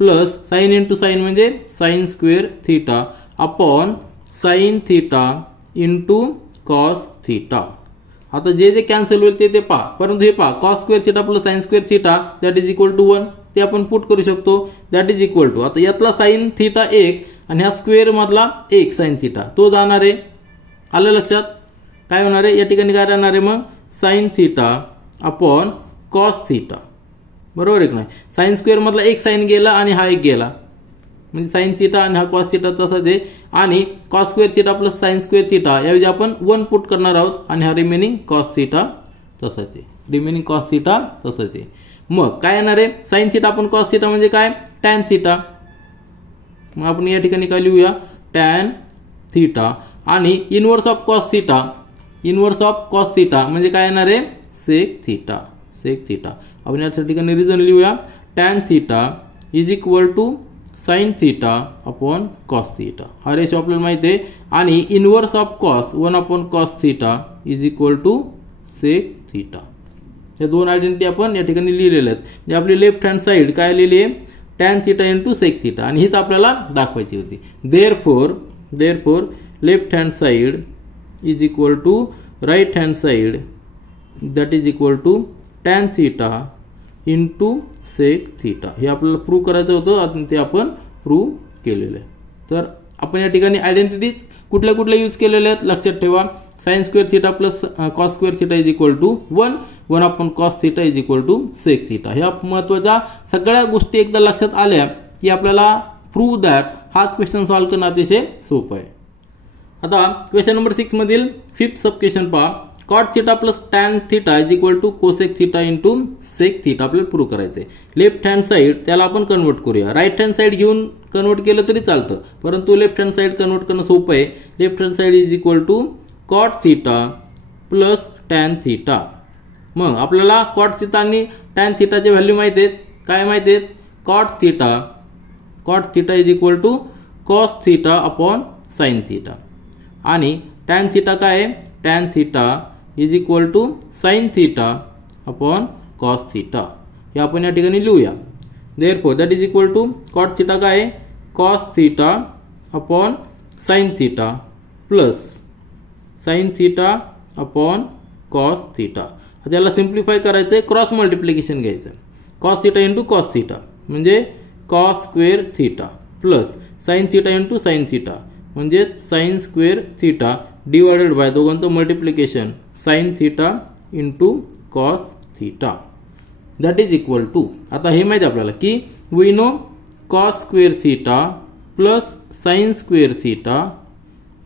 plus sine × sine म्हणजे sine square theta upon sine theta × cos theta. आता जे cancel होईल ते पहा, परंतु हे पहा cos square theta plus sine square theta that is equal to 1, ते आपण पुट करू शकतो, दॅट इज इक्वल टू, आता यातला साइन थिटा 1 आणि ह्या स्क्वेअर मधला 1 साइन थिटा तो जाणार आहे, आलं लक्षात, काय होणार आहे या ठिकाणी काय राहणार आहे मग sign theta upon cos theta, बरोबर आहे की नाही। साइन स्क्वेअर मधला 1 साइन गेला आणि हा 1 गेला म्हणजे साइन थिटा आणि हा कॉस थिटा तसाच आहे, आणि cos square theta plus sine square theta याऐवजी आपण 1 पुट करणार आहोत आणि हा रिमेनिंग कॉस थिटा तसाच आहे, रिमेनिंग कॉस थिटा तसाच आहे। मग काय येणार आहे, साइन थिटा आपण कॉस थिटा म्हणजे काय टॅन थिटा, मग आपण या ठिकाणी काय लिहूया टॅन थिटा, आणि inverse of cos theta, inverse of cos theta म्हणजे काय येणार आहे सेक थिटा, सेक थिटा। आपण या ठिकाणी रिझन लिहूया, tan theta is equal to sine theta upon cos theta, हा रेशो आपल्याला माहिती आहे, आणि inverse of cos 1 upon cos theta is equal to sec theta. हे दोन आयडेंटिटी आपण या ठिकाणी लिहिलेले आहेत, जे आपली लेफ्ट हँड साइड काय लिहिली आहे टॅन थिटा × सेक थिटा, आणि हीच आपल्याला दाखवायची होती। Therefore left hand side is equal to right hand side that is equal to tan theta × sec theta, हे आपल्याला प्रूव्ह करायचं होतं आणि ते आपण प्रूव्ह केलेलं आहे। तर आपण या ठिकाणी आयडेंटिटीज कुठल्या कुठल्या यूज केलेल्या आहेत लक्षात ठेवा, sine square theta plus cos square theta is equal to 1, 1 upon cos theta is equal to sec theta. ह्या महत्त्वाच्या सगळ्या गोष्टी एकदा लक्षात आल्या की आपल्याला प्रूव्ह दॅट हा क्वेश्चन सॉल्व्ह करणं अतिशय सोपं आहे। आता क्वेश्चन नंबर 6 मधील फिफ्थ सब क्वेश्चन पहा. Cot theta plus tan theta is equal to cosec theta into sec theta आपल्याला प्रूव्ह करायचंय. लेफ्ट हँड साइड त्याला आपण कन्वर्ट करूया. राईट हँड साइड घेऊन कन्वर्ट केलं तरी चालतं, परंतु लेफ्ट हँड साइड कन्वर्ट करणं सोपं आहे. Left hand side is equal to cot theta plus tan theta. मग आपल्याला कॉट थीटा आणि टॅन थीटाचे व्हॅल्यू माहिती आहेत. काय माहिती आहेत? Cot theta is equal to cos theta upon sine theta आणि टॅन थीटा काय आहे? Tan theta is equal to sine theta upon cos theta. हे आपण या ठिकाणी लिहूया. Therefore that is equal to cot theta काय आहे? Cos theta upon sine theta plus sine theta upon cos theta. त्याला सिम्प्लिफाय करायचं आहे, क्रॉस मल्टिप्लिकेशन घ्यायचं. Cos theta into cos theta म्हणजे cos square theta plus sine theta into sine theta म्हणजे sine square theta divided by दोघांचं multiplication sine theta into cos theta that is equal to. आता हे माहिती आपल्याला की we know cos square theta plus sine square theta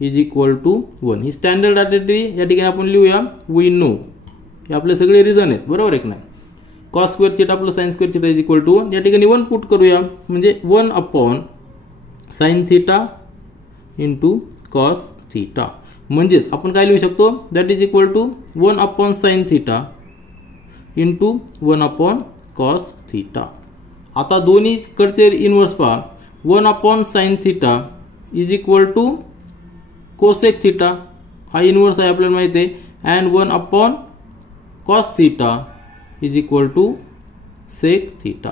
is equal to 1. ही standard identity या ठिकाणी आपण लिहूया. वी नो हे आपले सगळे रिझन आहेत, बरोबर आहे की नाही. Cos square theta plus sine square theta is equal to 1. या ठिकाणी 1 पुट करूया म्हणजे 1 upon sine theta into cos theta. म्हणजेच आपण काय लिहू शकतो? That is equal to 1 upon sine theta into 1 upon cos theta. आता दोन्ही कडचे इनवर्स पहा. 1 upon sine theta is equal to cosec theta हा इनवर्स आहे आपल्याला माहिती आहे. And 1 upon cos theta is equal to sec theta.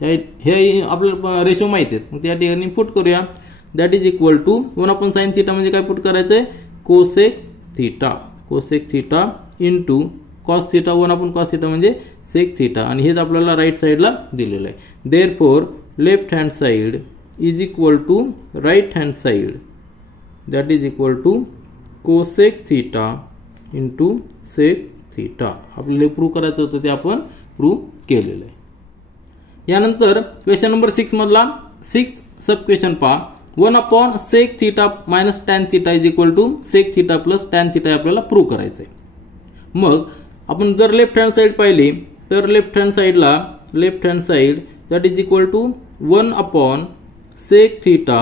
हे आपल्याला रेशो माहिती आहेत. मग त्या ठिकाणी पुट करूया. That is equal to 1 upon sine theta म्हणजे काय पुट करायचंय? Cosec theta into cos theta 1 upon cos theta म्हणजे सेक थीटा आणि हेच आपल्याला राईट साइडला दिलेलं आहे. Therefore left hand side is equal to right hand side that is equal to cosec theta into sec theta. आपल्याला prove करायचं होतं ते आपण प्रूव्ह केलेलं आहे. यानंतर क्वेश्चन नंबर 6 मधला 6th सब क्वेश्चन पहा. 1 upon sec theta minus tan theta is equal to sec theta plus tan theta आपल्याला प्रूव्ह करायचं आहे. मग आपण जर लेफ्ट हँड साइड पाहिली तर left hand side that is equal to 1 upon sec theta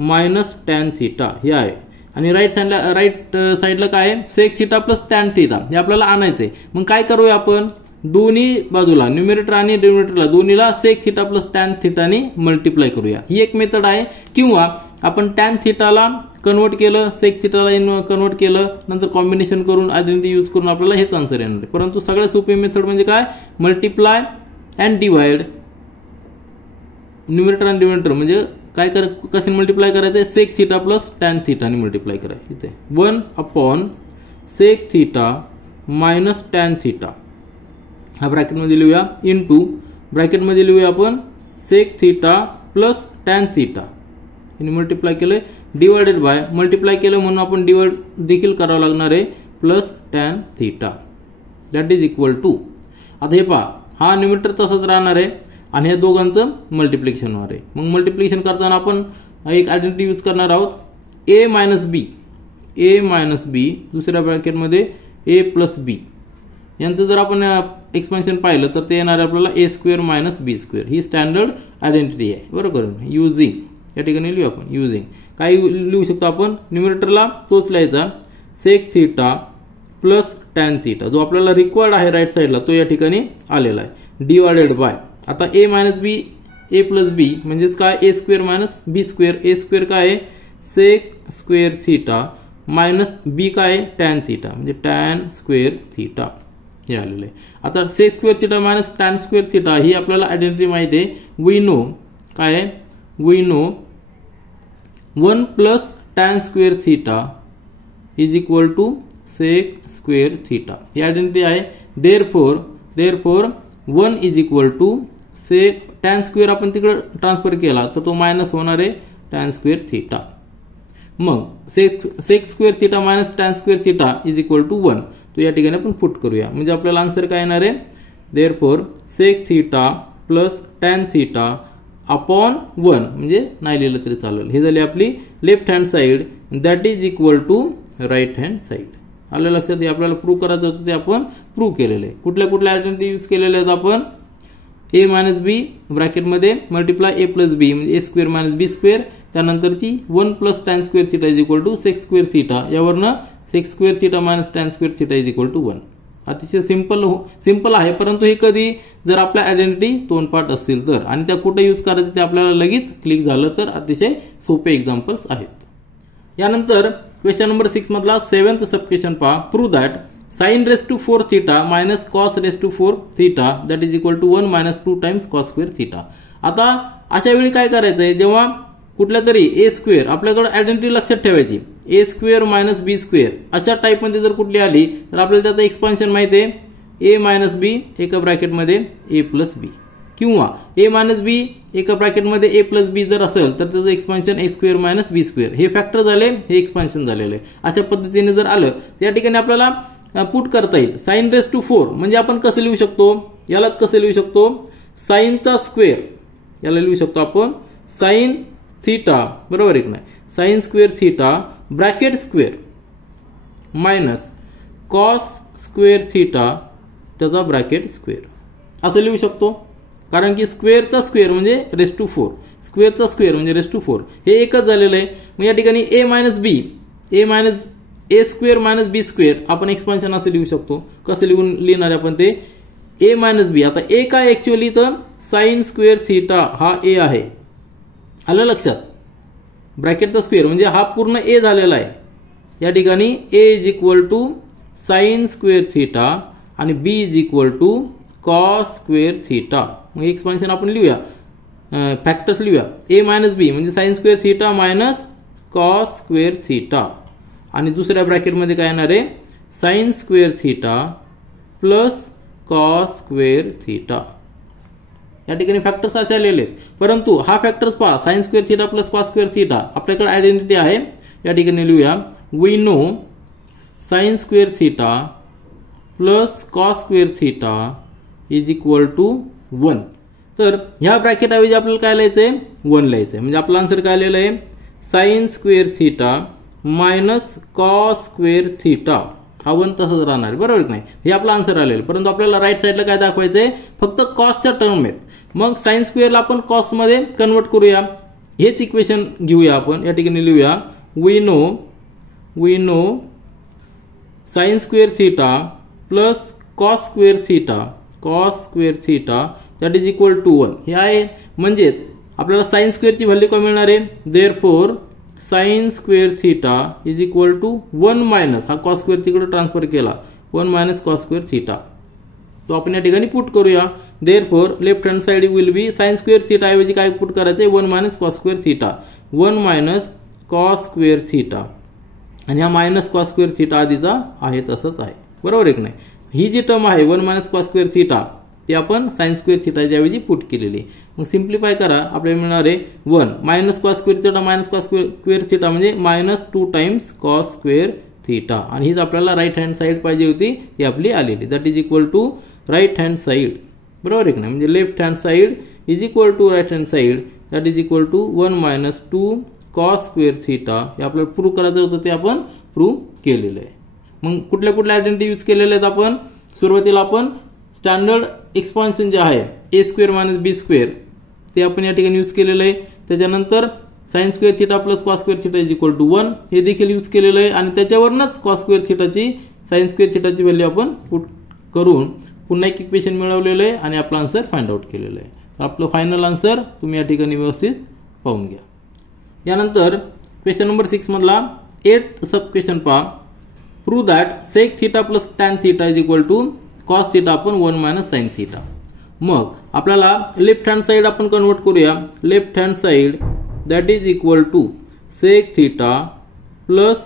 minus tan theta हे आहे आणि राईट साइडला काय आहे? Sec theta plus tan theta हे आपल्याला आणायचं आहे. मग काय करूया आपण? दोन्ही बाजूला न्यूमरेटर आणि डिनोमिनेटरला दोन्हीला सेक थीटा प्लस टॅन थीटाने मल्टिप्लाय करूया. ही एक मेथड आहे. किंवा आपण टॅन थीटाला कन्वर्ट केलं, सेक थीटाला कन्वर्ट केलं, नंतर कॉम्बिनेशन करून आयडेंटिटी यूज करून आपल्याला हेच आन्सर येणार आहे. परंतु सगळ्यात सोपी मेथड म्हणजे काय? Multiply and divide. न्यूमरेटर आणि डिनोमिनेटर म्हणजे काय कसे मल्टिप्लाय करायचं? सेक थीटा प्लस टॅन थीटाने मल्टिप्लाय करायचं. इथे 1 upon sec theta minus tan theta हा ब्रॅकेटमध्ये लिहूया इंटू ब्रॅकेटमध्ये लिहूया आपण sec theta plus tan theta आणि मल्टिप्लाय केलं डिवायडेड बाय मल्टिप्लाय केलं म्हणून आपण डिवाइड देखील करावं लागणार आहे plus tan theta that is equal to. आता हे पहा हा न्यूमरेटर तसंच राहणार आहे आणि हे दोघांचं मल्टिप्लिकेशन होणार आहे. मग मल्टिप्लिकेशन करताना आपण एक आयडेंटिटी यूज करणार आहोत ए मायनस बी दुसऱ्या ब्रॅकेटमध्ये ए प्लस बी यांचं जर आपण एक्सपेन्शन पाहिलं तर ते येणार आपल्याला ए स्क्वेअर मायनस बी स्क्वेअर. ही स्टँडर्ड आयडेंटिटी आहे, बरोबर. युजिंग या ठिकाणी लिहू आपण. युजिंग काय लिहू शकतो आपण? न्यूमरेटरला तोच लिहायचा sec theta plus tan theta जो आपल्याला रिक्वायर्ड आहे राईट साईडला तो या ठिकाणी आलेला आहे डिवायडेड बाय. आता ए मायनस बी ए प्लस बी म्हणजेच काय? A square minus B square. A square काय आहे? Sec square theta minus B काय आहे? टॅन थीटा म्हणजे टॅन स्क्वेअर थीटा हे आलेलं आहे. आता sec square theta minus tan square theta ही आपल्याला आयडेंटिटी माहिती आहे. वी नो काय आहे? We know 1 plus tan square theta is equal to sec square theta ही आयडेंटिटी आहे. Therefore 1 is equal to sec tan square आपण तिकडे ट्रान्सफर केला तर तो मायनस होणार आहे टॅन स्क्वेअर थीटा. मग sec square theta minus tan square theta is equal to 1 तो या ठिकाणी आपण पुट करूया म्हणजे आपल्याला आन्सर काय येणार आहे? Therefore sec theta plus tan theta upon 1 म्हणजे नाही लिहिलं तरी चालेल. हे झाली आपली left hand side that is equal to right hand side. आलं लक्षात? हे आपल्याला प्रूव्ह करायचं होतं ते आपण प्रूव्ह केलेलं आहे. कुठल्या कुठल्या अल्टरनेटिव्ह यूज केलेले आहेत आपण? ए मायनस बी ब्रॅकेटमध्ये मल्टिप्लाय ए प्लस बी म्हणजे A square minus B square, त्यानंतरची 1 plus tan square theta is equal to sec square theta, यावरनं sec square theta minus tan square theta is equal to 1. अतिशय simple आहे, परंतु हे कधी जर आपल्या आयडेंटिटी तोंडपाठ असतील तर, आणि त्या कुठे यूज करायचं ते आपल्याला लगेच क्लिक झालं तर अतिशय सोपे एक्झाम्पल्स आहेत. यानंतर क्वेश्चन नंबर 6 मधला 7th सब क्वेश्चन पहा. Prove that sin raised to 4 theta minus cos raised to 4 theta that is equal to 1 minus 2 times cos square theta. आता अशा वेळी काय करायचं आहे, जेव्हा कुठल्या तरी ए स्क्वेअर आपल्याकडे आयडेंटिटी लक्षात ठेवायची, ए स्क्वेअर मायनस बी स्क्वेअर अशा टाईपमध्ये जर कुठली आली तर आपल्याला त्याचं एक्सपान्शन माहिती आहे, ए मायनस बी एका ब्रॅकेटमध्ये ए प्लस बी, किंवा ए मायनस बी एका ब्रॅकेटमध्ये ए प्लस बी जर असेल तर त्याचं expansion a square minus B square. हे फॅक्टर झाले, हे एक्सपान्शन झालेलं आहे. अशा पद्धतीने जर आलं त्या ठिकाणी आपल्याला पुट करता येईल. साइन रेस टू 4 म्हणजे आपण कसं लिहू शकतो, यालाच कसं लिहू शकतो, साइनचा स्क्वेअर, याला लिहू शकतो आपण साइन थीटा, बरोबर आहे की नाही, sign square theta bracket square minus cos square theta त्याचा ब्रॅकेट स्क्वेअर असं लिहू शकतो. कारण की स्क्वेअरचा स्क्वेअर म्हणजे रेस टू 4, स्क्वेअरचा स्क्वेअर म्हणजे रेस टू 4, हे एकच झालेलं आहे. मग या ठिकाणी ए मायनस बी, ए स्क्वेअर मायनस बी स्क्वेअर आपण एक्सपान्शन असं लिहू शकतो. कसं लिहिणार आपण ते, ए मायनस बी. आता ए काय ऍक्च्युअली तर साइन स्क्वेअर थीटा हा ए आहे, आलं लक्षात, ब्रॅकेटचा स्क्वेअर म्हणजे हा पूर्ण ए झालेला आहे. या ठिकाणी A is equal to sine square theta आणि B is equal to cos square theta. मग एक्सपान्शन आपण लिहूया, फॅक्टर्स लिहूया. ए मायनस बी म्हणजे sine square theta minus cos square theta, आणि दुसऱ्या ब्रॅकेटमध्ये काय येणार आहे, sine square theta plus cos square theta. या ठिकाणी फॅक्टर्स असे आलेले आहेत, परंतु हा फॅक्टर्स पहा, sine square theta plus cos square theta आपल्याकडे आयडेंटिटी आहे. या ठिकाणी लिहूया, we know sine square theta plus cos square theta is equal to 1. तर ह्या ब्रॅकेट ऐवजी आपल्याला काय लिहायचंय, 1 लिहायचंय. म्हणजे आपलं आन्सर काय आलेलं आहे, sine square theta minus cos square theta. हा 1 तसंच राहणार, बरोबर की नाही, हे आपलं आन्सर आलेलं. परंतु आपल्याला राईट साईडला काय दाखवायचंय, फक्त कॉसच्या टर्म आहेत. मग साइन स्क्वेअरला आपण कॉस मध्ये कन्वर्ट करूया, हेच इक्वेशन घेऊया आपण. या ठिकाणी लिहूया, we know sine square theta plus cos square theta that is equal to 1. हे आहे, म्हणजेच आपल्याला साइन स्क्वेअरची व्हॅल्यू काय मिळणार आहे, therefore sine square theta is equal to 1 minus, हा कॉस स्क्वेअर तिकडे ट्रान्सफर केला, 1 मायनस कॉस स्क्वेअर थीटा. तो आपण या ठिकाणी पुट करूया. Therefore left hand side will be sign square theta ऐवजी काय पुट करायचं आहे, 1 minus cos square theta, 1 minus cos square theta, आणि हा मायनस कॉस स्क्वेअर थीटा आधीचा आहे तसंच आहे, बरोबर आहे की नाही. ही जी टर्म आहे 1 मायनस कॉस स्क्वेअर थीटा ती आपण साइन स्क्वेअर थीटाच्या ऐवजी पुट केलेली. मग सिम्प्लिफाय करा, आपल्याला मिळणार आहे 1 minus cos square theta minus cos square theta म्हणजे minus 2 times cos square theta, आणि हीच आपल्याला राईट हँड साईड पाहिजे होती, ती आपली आलेली. That is equal to right hand side, बरोबर आहे की नाही, म्हणजे left hand side is equal to right hand side that is equal to 1 minus 2 cos square theta. हे आपल्याला प्रूव्ह करायचं होतं, ते आपण प्रूव्ह केलेलं आहे. मग कुठल्या कुठल्या आयडेंटिटी यूज केलेल्या आहेत आपण, सुरुवातीला आपण स्टँडर्ड एक्सपान्शन जे आहे A square minus B square ते आपण या ठिकाणी यूज केलेलं आहे. त्याच्यानंतर sine square theta plus cos square theta is equal to 1 हे देखील यूज केलेलं आहे, आणि त्याच्यावरच कॉस स्क्वेअर थीटाची साइन स्क्वेअर थीटाची व्हॅल्यू आपण पुट करून पुन्हा एक इक्वेशन मिळवलेलं आहे आणि आपला आन्सर फाइंड आउट केलेलं आहे. आपलं फायनल आन्सर तुम्ही या ठिकाणी व्यवस्थित पाहून घ्या. यानंतर क्वेश्चन नंबर 6 मधला 8th सब क्वेश्चन पहा. Prove that sec theta plus tan theta is equal to cos theta आपण 1 मायनस साइन थीटा. मग आपल्याला लेफ्ट हँड साइड आपण कन्वर्ट करूया. Left hand side that is equal to sec theta plus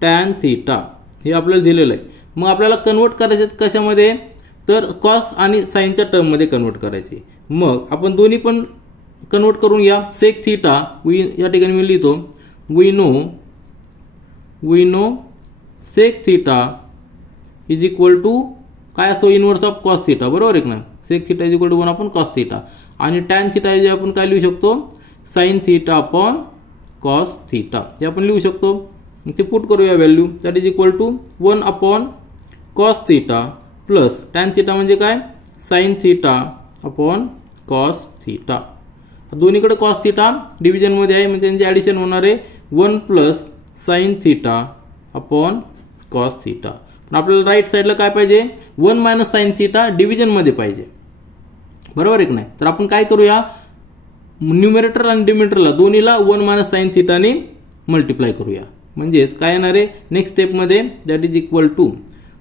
tan theta हे आपल्याला दिलेलं आहे. मग आपल्याला कन्वर्ट करायचे कशामध्ये, तर कॉस आणि साइनच्या टर्म मध्ये कन्वर्ट करायचे. मग आपण दोन्ही पण कन्वर्ट करून घ्या. सेक थीटा या ठिकाणी मी लिहितो, we know sec theta is equal to काय असतो, इनवर्स ऑफ कॉस थीटा, बरोबर आहे ना. Sec theta is equal to 1 आपण कॉस थीटा, आणि टॅन थीटा आपण काय लिहू शकतो, sine theta upon cos theta हे आपण लिहू शकतो. ते पुट करूया value. That is equal to 1 upon cos theta plus tan theta म्हणजे काय sine theta upon cos theta. दोन्हीकडे कॉस थिटा डिव्हिजनमध्ये आहे म्हणजे त्यांचे ॲडिशन होणार आहे 1 plus sine theta upon cos theta. पण आपल्याला राईट साईडला काय पाहिजे 1 मायनस साइन थिटा डिव्हिजनमध्ये पाहिजे, बरोबर आहे की नाही. तर आपण काय करूया न्यूमरेटर आणि डिनॉमिनेटरला दोन्हीला 1 मायनस साइन थिटाने मल्टिप्लाय करूया. म्हणजेच काय येणार आहे नेक्स्ट स्टेपमध्ये that is equal to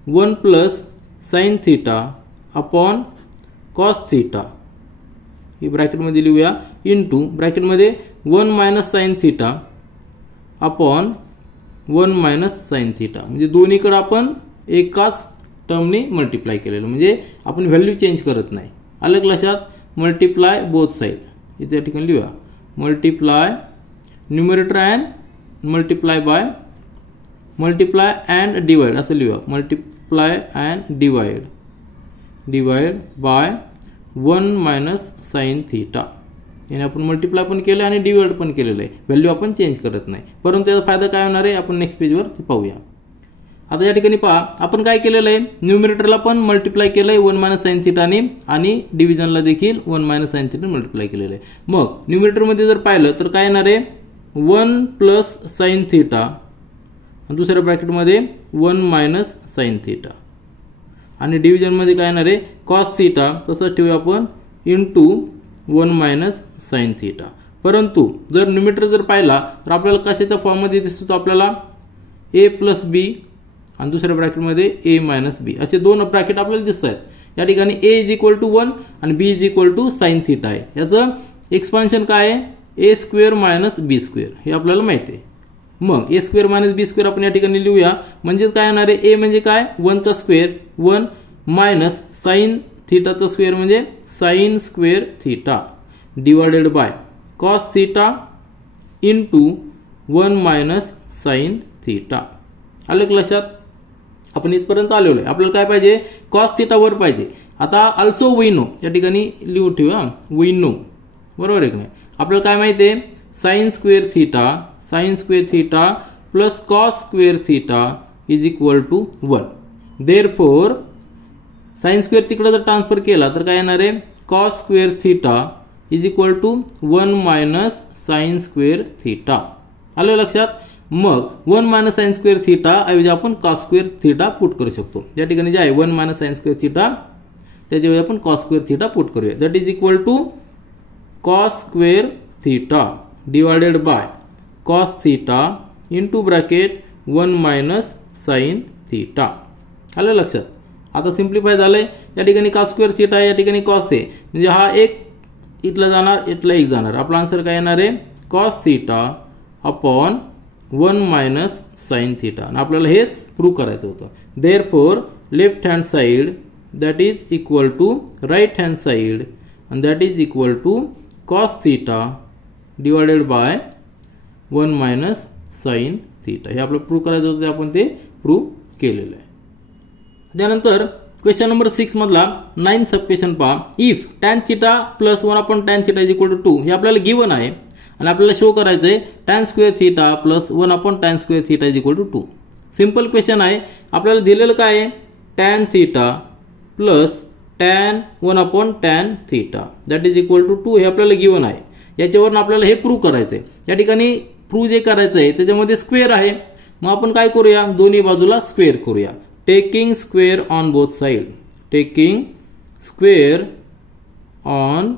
1 plus sine theta upon cos theta ही ब्रॅकेटमध्ये लिहूया इंटू ब्रॅकेटमध्ये 1 minus sine theta upon 1 minus sine theta. म्हणजे दोन्हीकडे आपण एकाच टर्मने मल्टिप्लाय केलेलं, म्हणजे आपण व्हॅल्यू चेंज करत नाही. अलग लक्षात. मल्टिप्लाय बोथ साइड इथे या ठिकाणी लिहूया multiply numerator and multiply and divide असं लिहूया. Multiply and divide by 1 minus sine theta. याने आपण मल्टिप्लाय पण केलं आणि डिवाइड पण केलेलं आहे, व्हॅल्यू आपण चेंज करत नाही. परंतु त्याचा फायदा काय होणार आहे आपण नेक्स्ट पेजवर पाहूया. आता या ठिकाणी पहा आपण काय केलेलं आहे न्यूमरेटरला पण मल्टिप्लाय केलंय 1 मायनस साइन थिटाने आणि डिव्हिजनला देखील 1 मायनस साइन थिटाने मल्टिप्लाय केलेलं आहे. मग न्यूमरेटरमध्ये जर पाहिलं तर काय येणार आहे 1 प्लस साइन थिटा आणि दुसऱ्या ब्रॅकेटमध्ये 1 मायनस साइन थिटा आणि डिव्हिजनमध्ये काय येणार आहे कॉस थिटा तसंच ठेवूया आपण इंटू 1 मायनस साइन थिटा. परंतु जर न्यूमरेटर जर पाहिला तर आपल्याला कशाच्या फॉर्ममध्ये दिसतो आपल्याला a प्लस बी आणि दुसऱ्या ब्रॅकेटमध्ये a मायनस बी असे दोन ब्रॅकेट आपल्याला दिसत आहेत. या ठिकाणी a इज इक्वल टू 1 आणि b is equal to sine theta आहे. याचं एक्सपान्शन काय आहे a square minus B square हे आपल्याला माहिती आहे. मग a square minus B square आपण या ठिकाणी लिहूया. म्हणजे काय येणार आहे a म्हणजे काय 1 चा स्क्वेअर 1 मायनस साइन थिटाचा स्क्वेअर म्हणजे sine square theta divided by cos theta into 1 minus sine theta. आलं लक्षात. आपण इथपर्यंत आलेलो आहे. आपल्याला काय पाहिजे कॉस थिटा वर पाहिजे. आता अल्सो वी नो या ठिकाणी लिहू ठेवूया वी नो, बरोबर आहे की नाही. आपल्याला काय माहिती आहे sine square theta plus cos square theta is equal to 1. Therefore sine square तिकडे जर ट्रान्सफर केला तर काय येणार आहे cos square theta is equal to 1 minus sine square theta. आलं लक्षात. मग 1 मायनस साइन स्क्वेअर थिटा ऐवजी आपण कॉस स्क्वेअर थिटा पुट करू शकतो. या ठिकाणी जे आहे 1 मायनस साइन स्क्वेअर थिटा त्याच्याऐवजी आपण कॉस स्क्वेअर थिटा पुट करूया. That is equal to cos square theta divided by cos theta into bracket 1 minus sine theta. आलं लक्षात. आता सिम्प्लिफाय झालंय. या ठिकाणी कॉस स्क्वेअर थिटा या ठिकाणी कॉस आहे म्हणजे हा एक इथला जाणार इथला एक जाणार. आपला आन्सर काय येणार आहे cos theta upon 1 minus sine theta. आणि आपल्याला हेच प्रूव्ह करायचं होतं. Therefore left hand side that is equal to right hand side आणि that is equal to cos theta divided by 1 minus sine theta. हे आपलं प्रूव्ह करायचं होतं आपण ते प्रूव्ह केलेलं आहे. त्यानंतर क्वेश्चन नंबर 6 मधला 9 सब क्वेश्चन पहा. If tan theta plus 1 upon tan theta is equal to 2 हे आपल्याला गिवन आहे आणि आपल्याला शो करायचं आहे tan square theta plus 1 upon tan square theta is equal to 2. Simple question आहे. आपल्याला दिलेलं काय आहे tan theta plus tan 1 upon tan theta that is equal to 2 हे आपल्याला गिवन आहे. याच्यावरून आपल्याला हे प्रूव्ह करायचं आहे. या ठिकाणी प्रूव्ह जे करायचं आहे त्याच्यामध्ये स्क्वेअर आहे. मग आपण काय करूया दोन्ही बाजूला स्क्वेअर करूया. Taking square on both side. Taking square on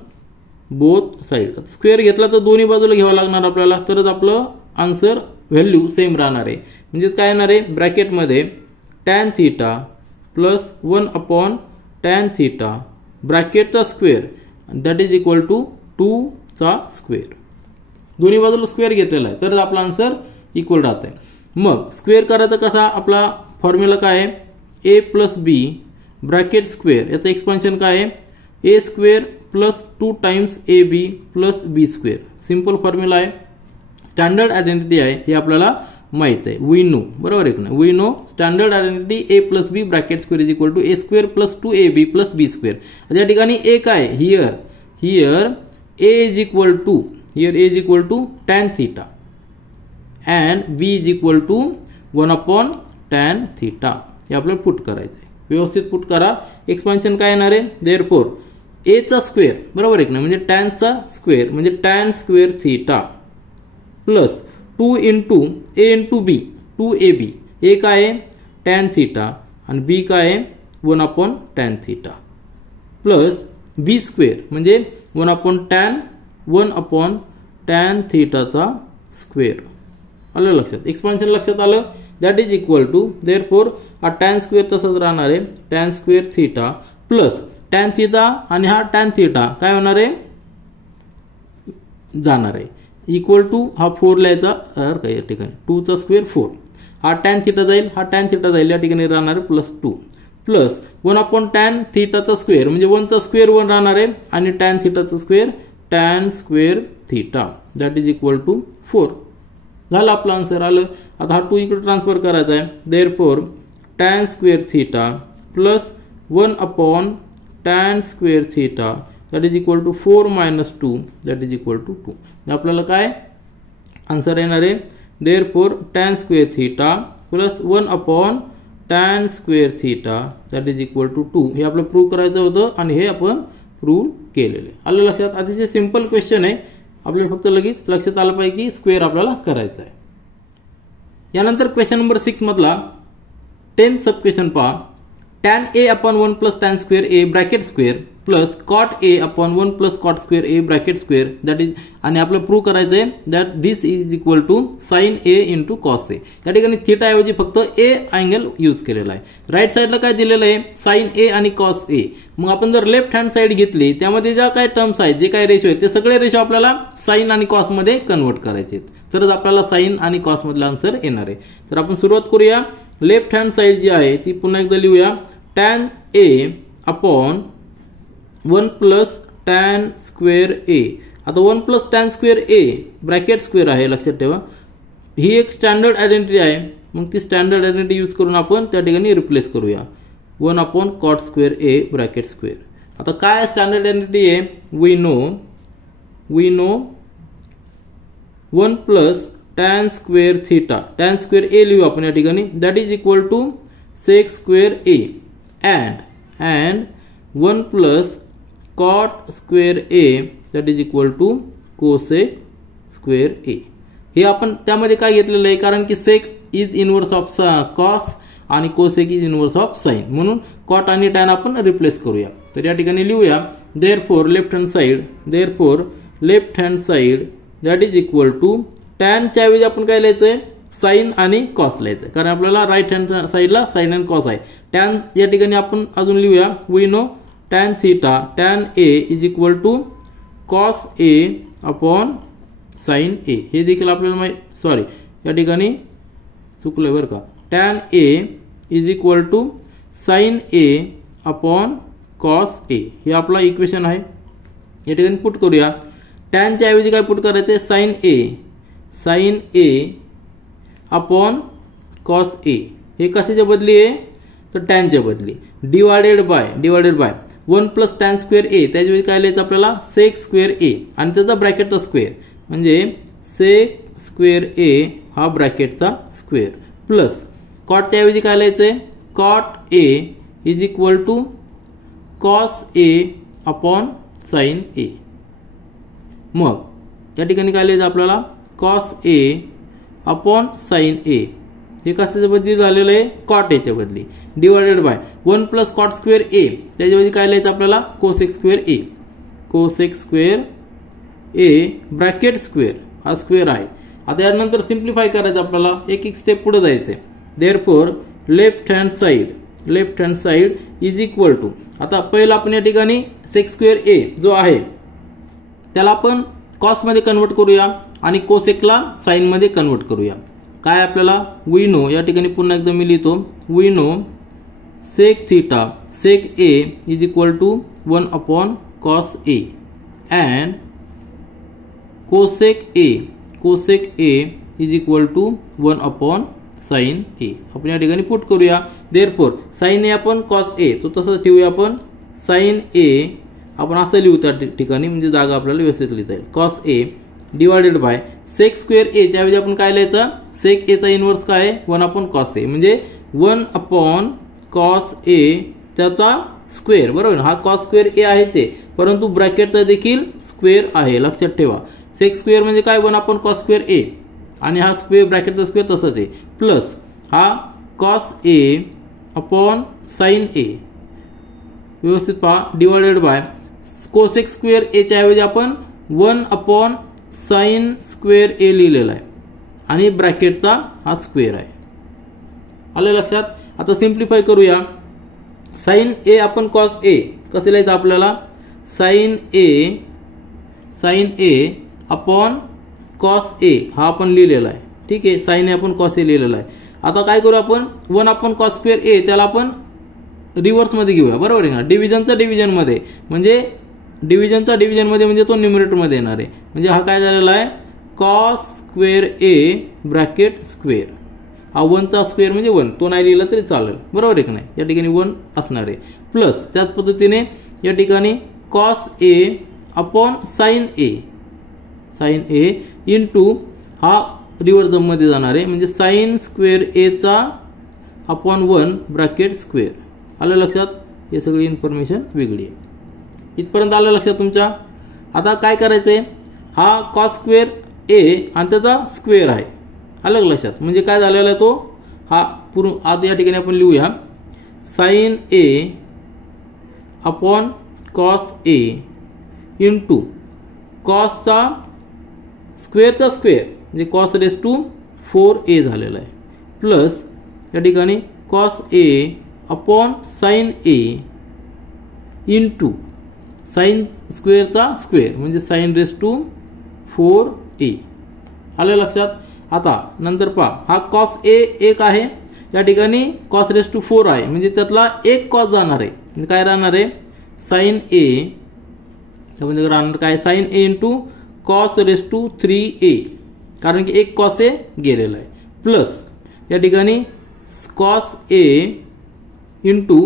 both side. Square घेतला तर दोन्ही बाजूला घ्यावा लागणार आपल्याला तरच आपलं आन्सर व्हॅल्यू सेम राहणार आहे. म्हणजेच काय येणार आहे ब्रॅकेटमध्ये tan theta plus 1 upon tan theta ब्रॅकेटचा square that is equal to 2 चा स्क्वेअर. दोन्ही बाजूला स्क्वेअर घेतलेला आहे तरच आपला आन्सर इक्वल राहत आहे. मग स्क्वेअर करायचा कसा आपला फॉर्म्युला काय आहे a plus B bracket square याचं एक्सपान्शन काय आहे a square plus 2 times A B plus B square. Simple formula आहे. स्टँडर्ड आयडेंटिटी आहे हे आपल्याला माहित आहे. वी नो बरोबर आहे ना. We know standard identity a plus B bracket square is equal to a square plus 2ab plus B square. या ठिकाणी a काय here a is equal to tan theta and B is equal to 1/tan theta हे आपल्याला put करायचं आहे. व्यवस्थित put करा. Expansion काय येणार आहे देअरफॉर ए चा स्क्वेअर बरोबर आहे ना म्हणजे tan चा स्क्वेअर म्हणजे tan square theta plus 2 into A into B 2ab A काय आहे tan थीटा आणि बी काय आहे 1/tan theta plus B square म्हणजे 1/tan थीटाचा स्क्वेअर. आलं लक्षात. एक्सपान्शन लक्षात आलं. That is equal to therefore हा tan स्क्वेअर तसंच राहणार आहे tan square theta plus tan theta आणि हा tan थीटा काय होणार आहे जाणार आहे इक्वल टू हा 4 लिहायचा काय या ठिकाणी 2 चा स्क्वेअर 4 हा tan थीटा जाईल हा tan थीटा जाईल या ठिकाणी राहणार आहे +2 प्लस 1/tan थीटाचा स्क्वेअर म्हणजे 1 चा स्क्वेअर 1 राहणार आहे आणि tan थीटाचा square tan square theta that is equal to 4. झालं आपलं आन्सर आलं. आता हा 2 इकडे ट्रान्सफर करायचा आहे therefore tan square theta plus 1/tan square theta that is equal to 4 - 2 that is equal to 2. आपल्याला काय आन्सर येणार आहे therefore tan square theta plus 1/tan square theta that is equal to 2 हे आपलं प्रूव्ह करायचं होतं आणि हे आपण प्रूव्ह केलेलं आहे. आलं लक्षात. अतिशय सिंपल क्वेश्चन आहे. आपल्याला फक्त लगेच लक्षात आलं पाहिजे की स्क्वेअर आपल्याला करायचा आहे. यानंतर क्वेश्चन नंबर 6 मधला 10 सब क्वेश्चन पहा. tan a upon 1 plus tan square a bracket square plus cot a upon 1 plus cot square a bracket square that is आणि आपल्याला प्रूव्ह करायचं आहे that this is equal to sin a into cos a. या ठिकाणी theta ऐवजी फक्त a angle use केलेला आहे. राईट साइडला काय दिलेलं आहे sin a आणि cos a. मग आपण जर लेफ्ट हँड साइड घेतली त्यामध्ये ज्या काय टर्म्स आहेत जे काय रेशो आहेत ते सगळे रेशो आपल्याला sin आणि cos मध्ये कन्वर्ट करायचे आहेत. तरच आपल्याला sin आणि cos मधला आन्सर येणार आहे. तर आपण सुरुवात करूया. लेफ्ट हँड साइड जी आहे ती पुन्हा एकदा लिहूया tan a upon 1 plus tan square a. आता 1 plus tan square a bracket square आहे लक्षात ठेवा. ही एक स्टँडर्ड आयडेंटिटी आहे. मग ती स्टँडर्ड आयडेंटिटी यूज करून आपण त्या ठिकाणी रिप्लेस करूया 1/cot square a bracket square. आता काय स्टँडर्ड आयडेंटिटी आहे we know 1 plus tan square theta tan square a लिहू आपण या ठिकाणी that is equal to sec square a and 1 plus cot square a that is equal to cosec square a. हे आपण त्यामध्ये काय घेतलेलं आहे कारण की sec is inverse of cos आणि cosec is inverse of sin म्हणून cot आणि tan आपण रिप्लेस करूया. तर या ठिकाणी लिहूया therefore left hand side that is equal to tan च्या ऐवजी आपण काय लिहायचंय sin आणि cos लिहायचं कारण आपल्याला राईट हँड साइडला sin आणि cos आहे. tan या ठिकाणी आपण अजून लिहूया we know tan theta tan a is equal to cos a upon sin a. हे देखील आपल्याला सॉरी या ठिकाणी चुकलंय बरं का. tan a is equal to sin a upon cos a हे आपला इक्वेशन आहे. या ठिकाणी पुट करूया. tan च्या ऐवजी काय पुट करायचं sin a upon cos a. हे कशाच्या बदली आहे तर tan च्या बदली divided by 1 plus tan square a त्याच्याऐवजी काय लिहायचं आपल्याला sec स्क्वेअर a आणि त्याचा ब्रॅकेटचा स्क्वेअर म्हणजे sec स्क्वेअर a हा ब्रॅकेटचा स्क्वेअर प्लस cot च्या ऐवजी काय लिहायचंय cot a is equal to cos a upon sin a. मग या ठिकाणी काय लिहायचं आपल्याला cos a upon sin a हे कशाच्या बदली झालेलं आहे cot a च्या बदली divided by 1 plus cot square a त्याच्याऐवजी काय लिहायचं आपल्याला cosec square a bracket square हा स्क्वेअर आहे. आता यानंतर सिम्प्लिफाय करायचं आपल्याला एक स्टेप पुढे जायचंय. Therefore left hand side is equal to आता पहिला आपण या ठिकाणी sec स्क्वेअर a जो आहे त्याला आपण cos मध्ये कन्वर्ट करूया आणि कोसेकला साइन मध्ये कन्वर्ट करूया. काय आपल्याला वी नो या ठिकाणी पुन्हा एकदा मी लिहितो we know sec theta sec a is equal to 1/cos a and cosec a is equal to 1/sin a. आपण या ठिकाणी पुट करूया. देअरफॉर sin a आपण cos a तो तसंच ठेवूया आपण sin a आपण असं लिहू त्या ठिकाणी म्हणजे जागा आपल्याला व्यवस्थित लिहिता येईल cos a divided by sec square A च्या ऐवजी आपण काय लिहायचं, सेक ए चा इनवर्स काय आहे 1/cos ए, म्हणजे 1/cos ए त्याचा स्क्वेअर, बरोबर. हा कॉस स्क्वेअर ए आहेच आहे, परंतु ब्रॅकेटचा देखील स्क्वेअर आहे, लक्षात ठेवा. सेक स्क्वेअर म्हणजे काय 1/cos स्क्वेअर ए, आणि हा स्क्वेअर ब्रॅकेटचा स्क्वेअर तसंच आहे, प्लस हा कॉस ए अपॉन साइन ए, व्यवस्थित पहा, divided by cosec square A च्या ऐवजी आपण 1/sin स्क्वेअर ए लिहिलेला आहे, आणि ब्रॅकेटचा हा स्क्वेअर आहे. आलं लक्षात. आता सिम्प्लिफाय करूया. साइन ए आपण कॉस ए कसं लिहायचं आपल्याला, साइन ए अपॉन कॉस ए हा आपण लिहिलेला आहे, ठीक आहे. साइन ए आपण कॉस ए लिहिलेला आहे. आता काय करू आपण, 1/cos स्क्वेअर ए त्याला आपण रिव्हर्स मध्ये घेऊया, बरोबर आहे ना. डिव्हिजनचा डिव्हिजन मध्ये म्हणजे म्हणजे तो न्यूमरेटर मध्ये येणार आहे, म्हणजे हा काय झालेला आहे cos square A bracket square. हा 1चा स्क्वेअर म्हणजे 1, तो नाही लिहिला तरी चालेल, बरोबर आहे की नाही. या ठिकाणी 1 असणार आहे, प्लस त्याच पद्धतीने या ठिकाणी cos A upon sine A into हा रिव्हर्स मध्ये जाणार आहे, म्हणजे साइन स्क्वेअर ए चा अपॉन 1 ब्रॅकेट स्क्वेअर. आलं लक्षात. हे सगळी इन्फॉर्मेशन वेगळी आहे. इथपर्यंत आलं लक्षात तुमच्या. आता काय करायचंय, हा कॉस स्क्वेअर ए आणि त्याचा स्क्वेअर आहे, आलं लक्षात. म्हणजे काय झालेला आहे तो, हा पूर्ण आता या ठिकाणी आपण लिहूया sign A upon cos A into कॉसचा स्क्वेअरचा square म्हणजे कॉस रेस टू 4a झालेला आहे, प्लस या ठिकाणी cos A upon sine A into sign स्क्वेअरचा square म्हणजे साइन रेस टू 4a. आलं लक्षात. आता नंतर पहा, हा कॉस ए एक आहे, या ठिकाणी कॉस रेस टू 4 आहे, म्हणजे त्यातला एक कॉस जाणार आहे, म्हणजे काय राहणार आहे साइन ए, म्हणजे राहणार काय sine A into cos raise to 3a, कारण की एक कॉस ए गेलेला आहे, प्लस या ठिकाणी cos A into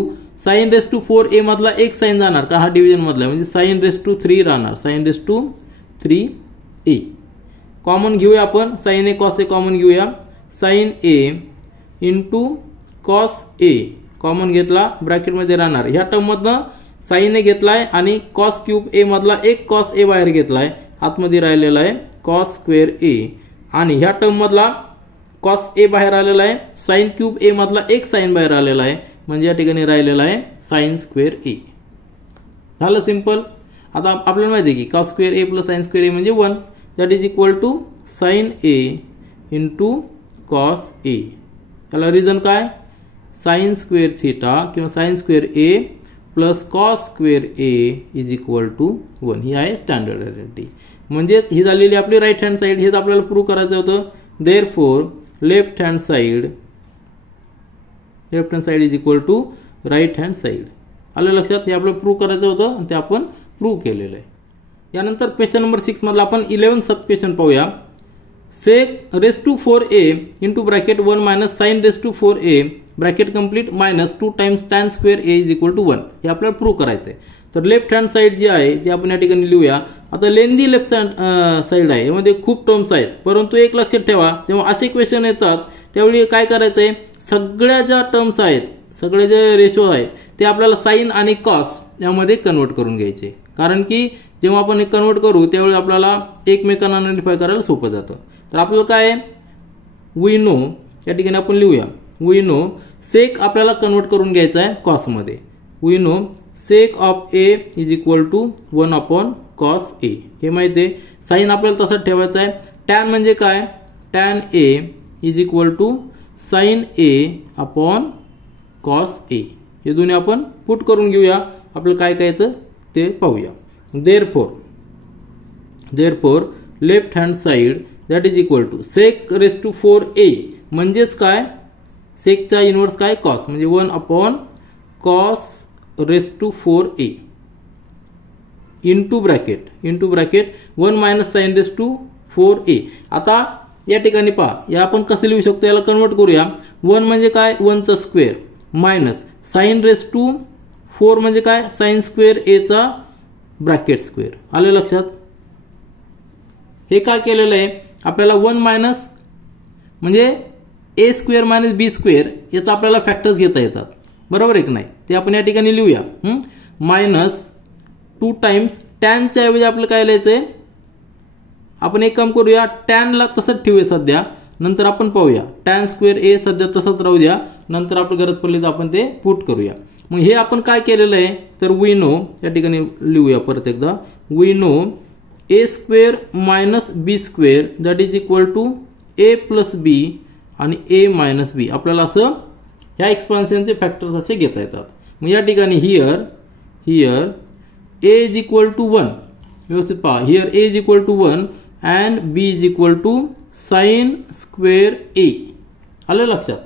sine raise to 4a मधला एक साइन जाणार, का हा डिव्हिजन मधला म्हणजे साइन रेस टू 3 राहणार, sign raise to 3a. Common घेऊया आपण, sign A cos A common घेऊया, sign A into cos A common घेतला, ब्रॅकेटमध्ये राहणार. ह्या टर्म मधनं साइन ए घेतलाय आणि कॉस क्यूब ए मधला एक कॉस ए बाहेर घेतलाय, आतमध्ये राहिलेला आहे कॉस स्क्वेअर ए, आणि ह्या टर्म मधला कॉस ए बाहेर आलेला आहे, साइन क्यूब ए मधला एक साइन बाहेर आलेला आहे, म्हणजे या ठिकाणी राहिलेला आहे साइन स्क्वेअर ए. झालं सिंपल. आता आपल्याला माहिती आहे की cos square A plus sine square A म्हणजे 1, that is equal to sine A into cos A. त्याला रिझन काय, साइन स्क्वेअर थीटा किंवा sine square A plus cos square A is equal to 1. ही आहे स्टँडर्ड आयडेंटिटी. म्हणजेच ही झालेली आपली right hand side, हेच आपल्याला प्रूव्ह करायचं होतं. Therefore left hand side is equal to right hand side. आलं लक्षात. हे आपल्याला प्रूव्ह करायचं होतं आणि ते आपण प्रूव्ह केलेलं आहे. यानंतर क्वेश्चन नंबर 6 मधला आपण 11 सब क्वेश्चन पाहूया. Sec raise to 4a into bracket 1 minus sine raise to 4a bracket complete minus 2 times tan square A is equal to 1. हे आपल्याला प्रूव्ह करायचं आहे. तर लेफ्ट हँड साईड जी आहे ती आपण या ठिकाणी लिहूया. आता लेंदी लेफ्ट साईड आहे, यामध्ये खूप टर्म्स आहेत, परंतु एक लक्षात ठेवा, तेव्हा असे क्वेश्चन येतात त्यावेळी काय करायचंय, सगळ्या ज्या टर्म्स आहेत, सगळे जे रेशो आहे ते आपल्याला साइन आणि कॉस यामध्ये कन्वर्ट करून घ्यायचे. कारण की जेव्हा आपण हे कन्वर्ट करू त्यावेळी आपल्याला एकमेकांना आयडेंटिफाय करायला सोपं जातं. तर आपल्याला काय आहे, वी नो, या ठिकाणी आपण लिहूया वी नो सेक आपल्याला कन्वर्ट करून घ्यायचा आहे कॉसमध्ये. We know sec of A is equal to 1/cos A. हे माहिती आहे. साइन आपल्याला तसंच ठेवायचं आहे. टॅन म्हणजे काय, tan A is equal to sine A upon cos A. हे दोन्ही आपण पुट करून घेऊया. आपल्याला काय काय येतं ते पाहूया. Therefore left hand side that is equal to sec raise to 4a म्हणजेच काय, सेकचा इनवर्स काय कॉस, म्हणजे 1/cos raise to 4a into bracket 1 minus sine raise to 4a. आता या ठिकाणी पहा, या आपण कसं लिहू शकतो, याला कन्वर्ट करूया. 1 म्हणजे काय, 1चा square minus sine raise to 4 म्हणजे काय, साइन स्क्वेअर ए चा ब्रॅकेट स्क्वेअर. आले लक्षात. हे काय केलेलं आहे, आपल्याला 1 मायनस म्हणजे A square minus B square याचा आपल्याला फॅक्टर्स घेता येतात, बरोबर आहे की नाही? ते आपण या ठिकाणी लिहूया. मायनस 2 टाइम्स टॅनच्या ऐवजी आपल्याला काय लिहायचंय, आपण एक काम करूया, टॅनला तसंच ठेवूया सध्या, नंतर आपण पाहूया. टॅन स्क्वेअर ए सध्या तसंच राहू द्या, नंतर आपली गरज पडली तर आपण ते पुट करूया. मग हे आपण काय केलेलं आहे तर वी नो, या ठिकाणी लिहूया परत एकदा, we know A square minus B square that is equal to A plus B आणि ए मायनस बी. आपल्याला असं ह्या एक्सपान्शनचे फॅक्टर्स असे घेता येतात. मग या ठिकाणी here A is equal to 1, व्यवस्थित पहा, here A is equal to 1 and B is equal to sine square A. आलं लक्षात?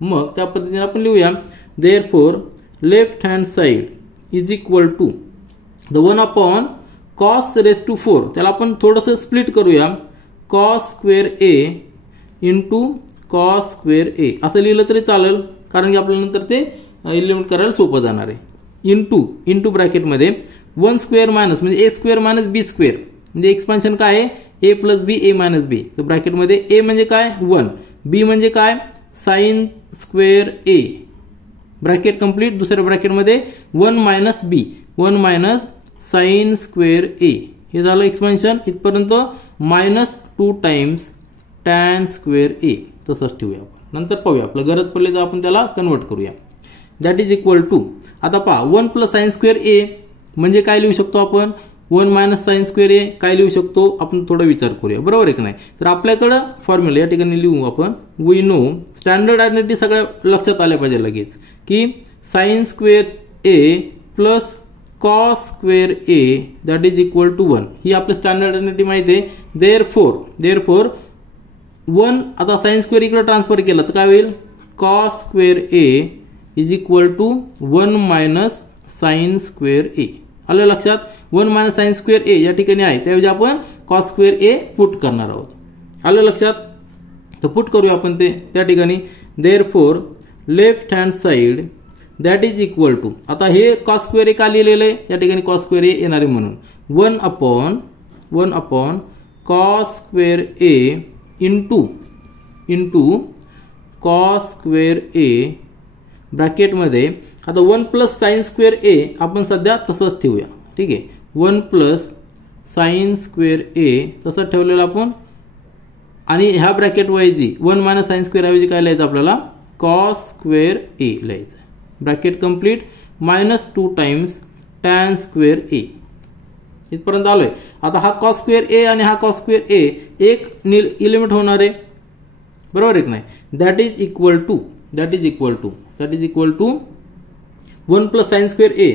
मग त्या पद्धतीने आपण लिहूया, therefore left hand side is equal to the 1 upon cos raise to 4. त्याला आपण थोडंसं स्प्लिट करूया, cos square A into cos square A असं लिहिलं तरी चालेल, कारण की आपल्याला नंतर ते एलिमिनेट करायला सोपं जाणार आहे. इंटू ब्रॅकेटमध्ये 1 स्क्वेअर मायनस म्हणजे A square minus B square, म्हणजे एक्सपान्शन काय आहे, ए प्लस बी ए मायनस बी. तर ब्रॅकेटमध्ये ए म्हणजे काय 1, बी म्हणजे काय साइन स्क्वेअर ए, ब्रॅकेट कंप्लीट. दुसऱ्या ब्रॅकेटमध्ये 1 minus B, 1 minus sine square A. हे झालं एक्सपान्शन. इथपर्यंत मायनस 2 टाइम्स टॅन स्क्वेअर ए तसंच ठेवूया आपण, नंतर पाहूया, आपलं गरज पडली तर आपण त्याला कन्वर्ट करूया. दॅट इज इक्वल टू, आता पहा 1 प्लस साइन स्क्वेअर ए म्हणजे काय लिहू शकतो आपण, 1 मायनस साइन स्क्वेअर ए काय लिहू शकतो, आपण थोडा विचार करूया, बरोबर आहे की नाही? तर आपल्याकडं फॉर्म्युला या ठिकाणी लिहू आपण, वी नो, स्टँडर्ड आयडेंटिटी सगळ्या लक्षात आल्या पाहिजे लगेच, की sine square A plus cos square A that is equal to 1. ही आपली स्टँडर्ड आयडेंटिटी माहिती आहे. देअरफॉर 1 आता साइन स्क्वेअर इकडे ट्रान्सफर केलं तर काय होईल, cos square A is equal to 1 minus sine square A. आलं लक्षात? 1 मायनस साइन स्क्वेअर ए या ठिकाणी आहे, त्याऐवजी आपण कॉस स्क्वेअर ए पुट करणार आहोत. आलं लक्षात? तर पुट करूया आपण ते त्या ठिकाणी. Therefore left hand side that is equal to, आता हे कॉस स्क्वेअर ए का लिहिलेलं आहे, या ठिकाणी कॉस स्क्वेअर ए येणार आहे म्हणून 1 upon cos square A into cos square ए ब्रॅकेटमध्ये. आता 1 प्लस साइन स्क्वेअर ए आपण सध्या तसंच ठेवूया, ठीक आहे. 1 प्लस साइन स्क्वेअर ए तसं ठेवलेलं आपण, आणि ह्या ब्रॅकेट वाईजी 1 मायनस साइन स्क्वेअर ऐवजी काय लिहायचं आपल्याला, कॉस स्क्वेअर ए लिहायचं. Bracket complete, minus 2 times tan square A. इथपर्यंत आलोय. आता हा कॉस स्क्वेअर ए आणि हा कॉस स्क्वेअर ए एक एलिमेंट होणार आहे, बरोबर आहे की नाही? That is equal to 1 plus sine square A,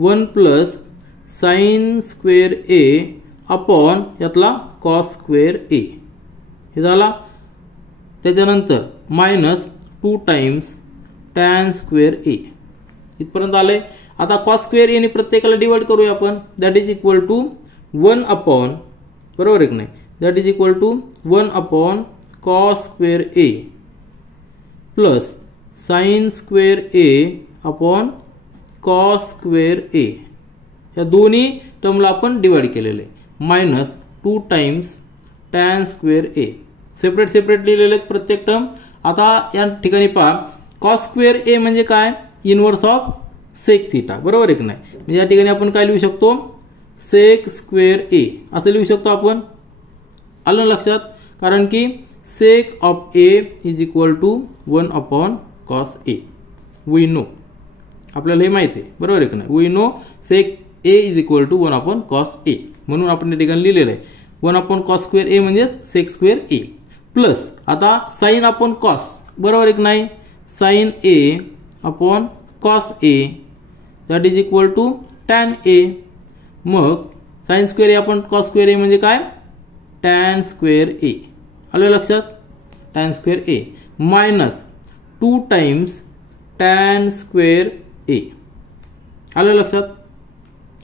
1 plus sine square A upon यातला कॉस स्क्वेअर ए. हे झाला. त्याच्यानंतर minus 2 times tan square A. इथपर्यंत आलंय. आता कॉस स्क्वेअर ए ने प्रत्येकाला डिवाइड करूया आपण. That is equal to 1 upon, बरोबर आहे की नाही, that is equal to 1 upon cos square A plus sine square A upon cos square A. या दोन्ही टर्मला आपण डिवाइड केलेले, minus 2 times tan square A. Separate लिहिलेले आहेत प्रत्येक टर्म. आता या ठिकाणी पहा, कॉस स्क्वेअर ए म्हणजे काय, इनवर्स ऑफ सेक थीटा, बरोबर आहे की नाही? म्हणजे या ठिकाणी आपण काय लिहू शकतो, सेक स्क्वेअर ए असं लिहू शकतो आपण. आलं लक्षात? कारण की sec of A is equal to 1 upon cos A. We know, आपल्याला हे माहिती आहे, बरोबर आहे की नाही? We know sec A is equal to 1 upon cos A, म्हणून आपण या ठिकाणी लिहिलेलं आहे 1 अपॉन कॉस स्क्वेअर ए म्हणजेच सेक स्क्वेअर ए. प्लस आता साइन अपॉन कॉस, बरोबर आहे की नाही, sine A upon cos A that is equal to tan A. मग sine square A upon cos square A म्हणजे काय, टॅन स्क्वेअर ए. आलं लक्षात? Tan square A minus 2 times tan square A. आलं लक्षात?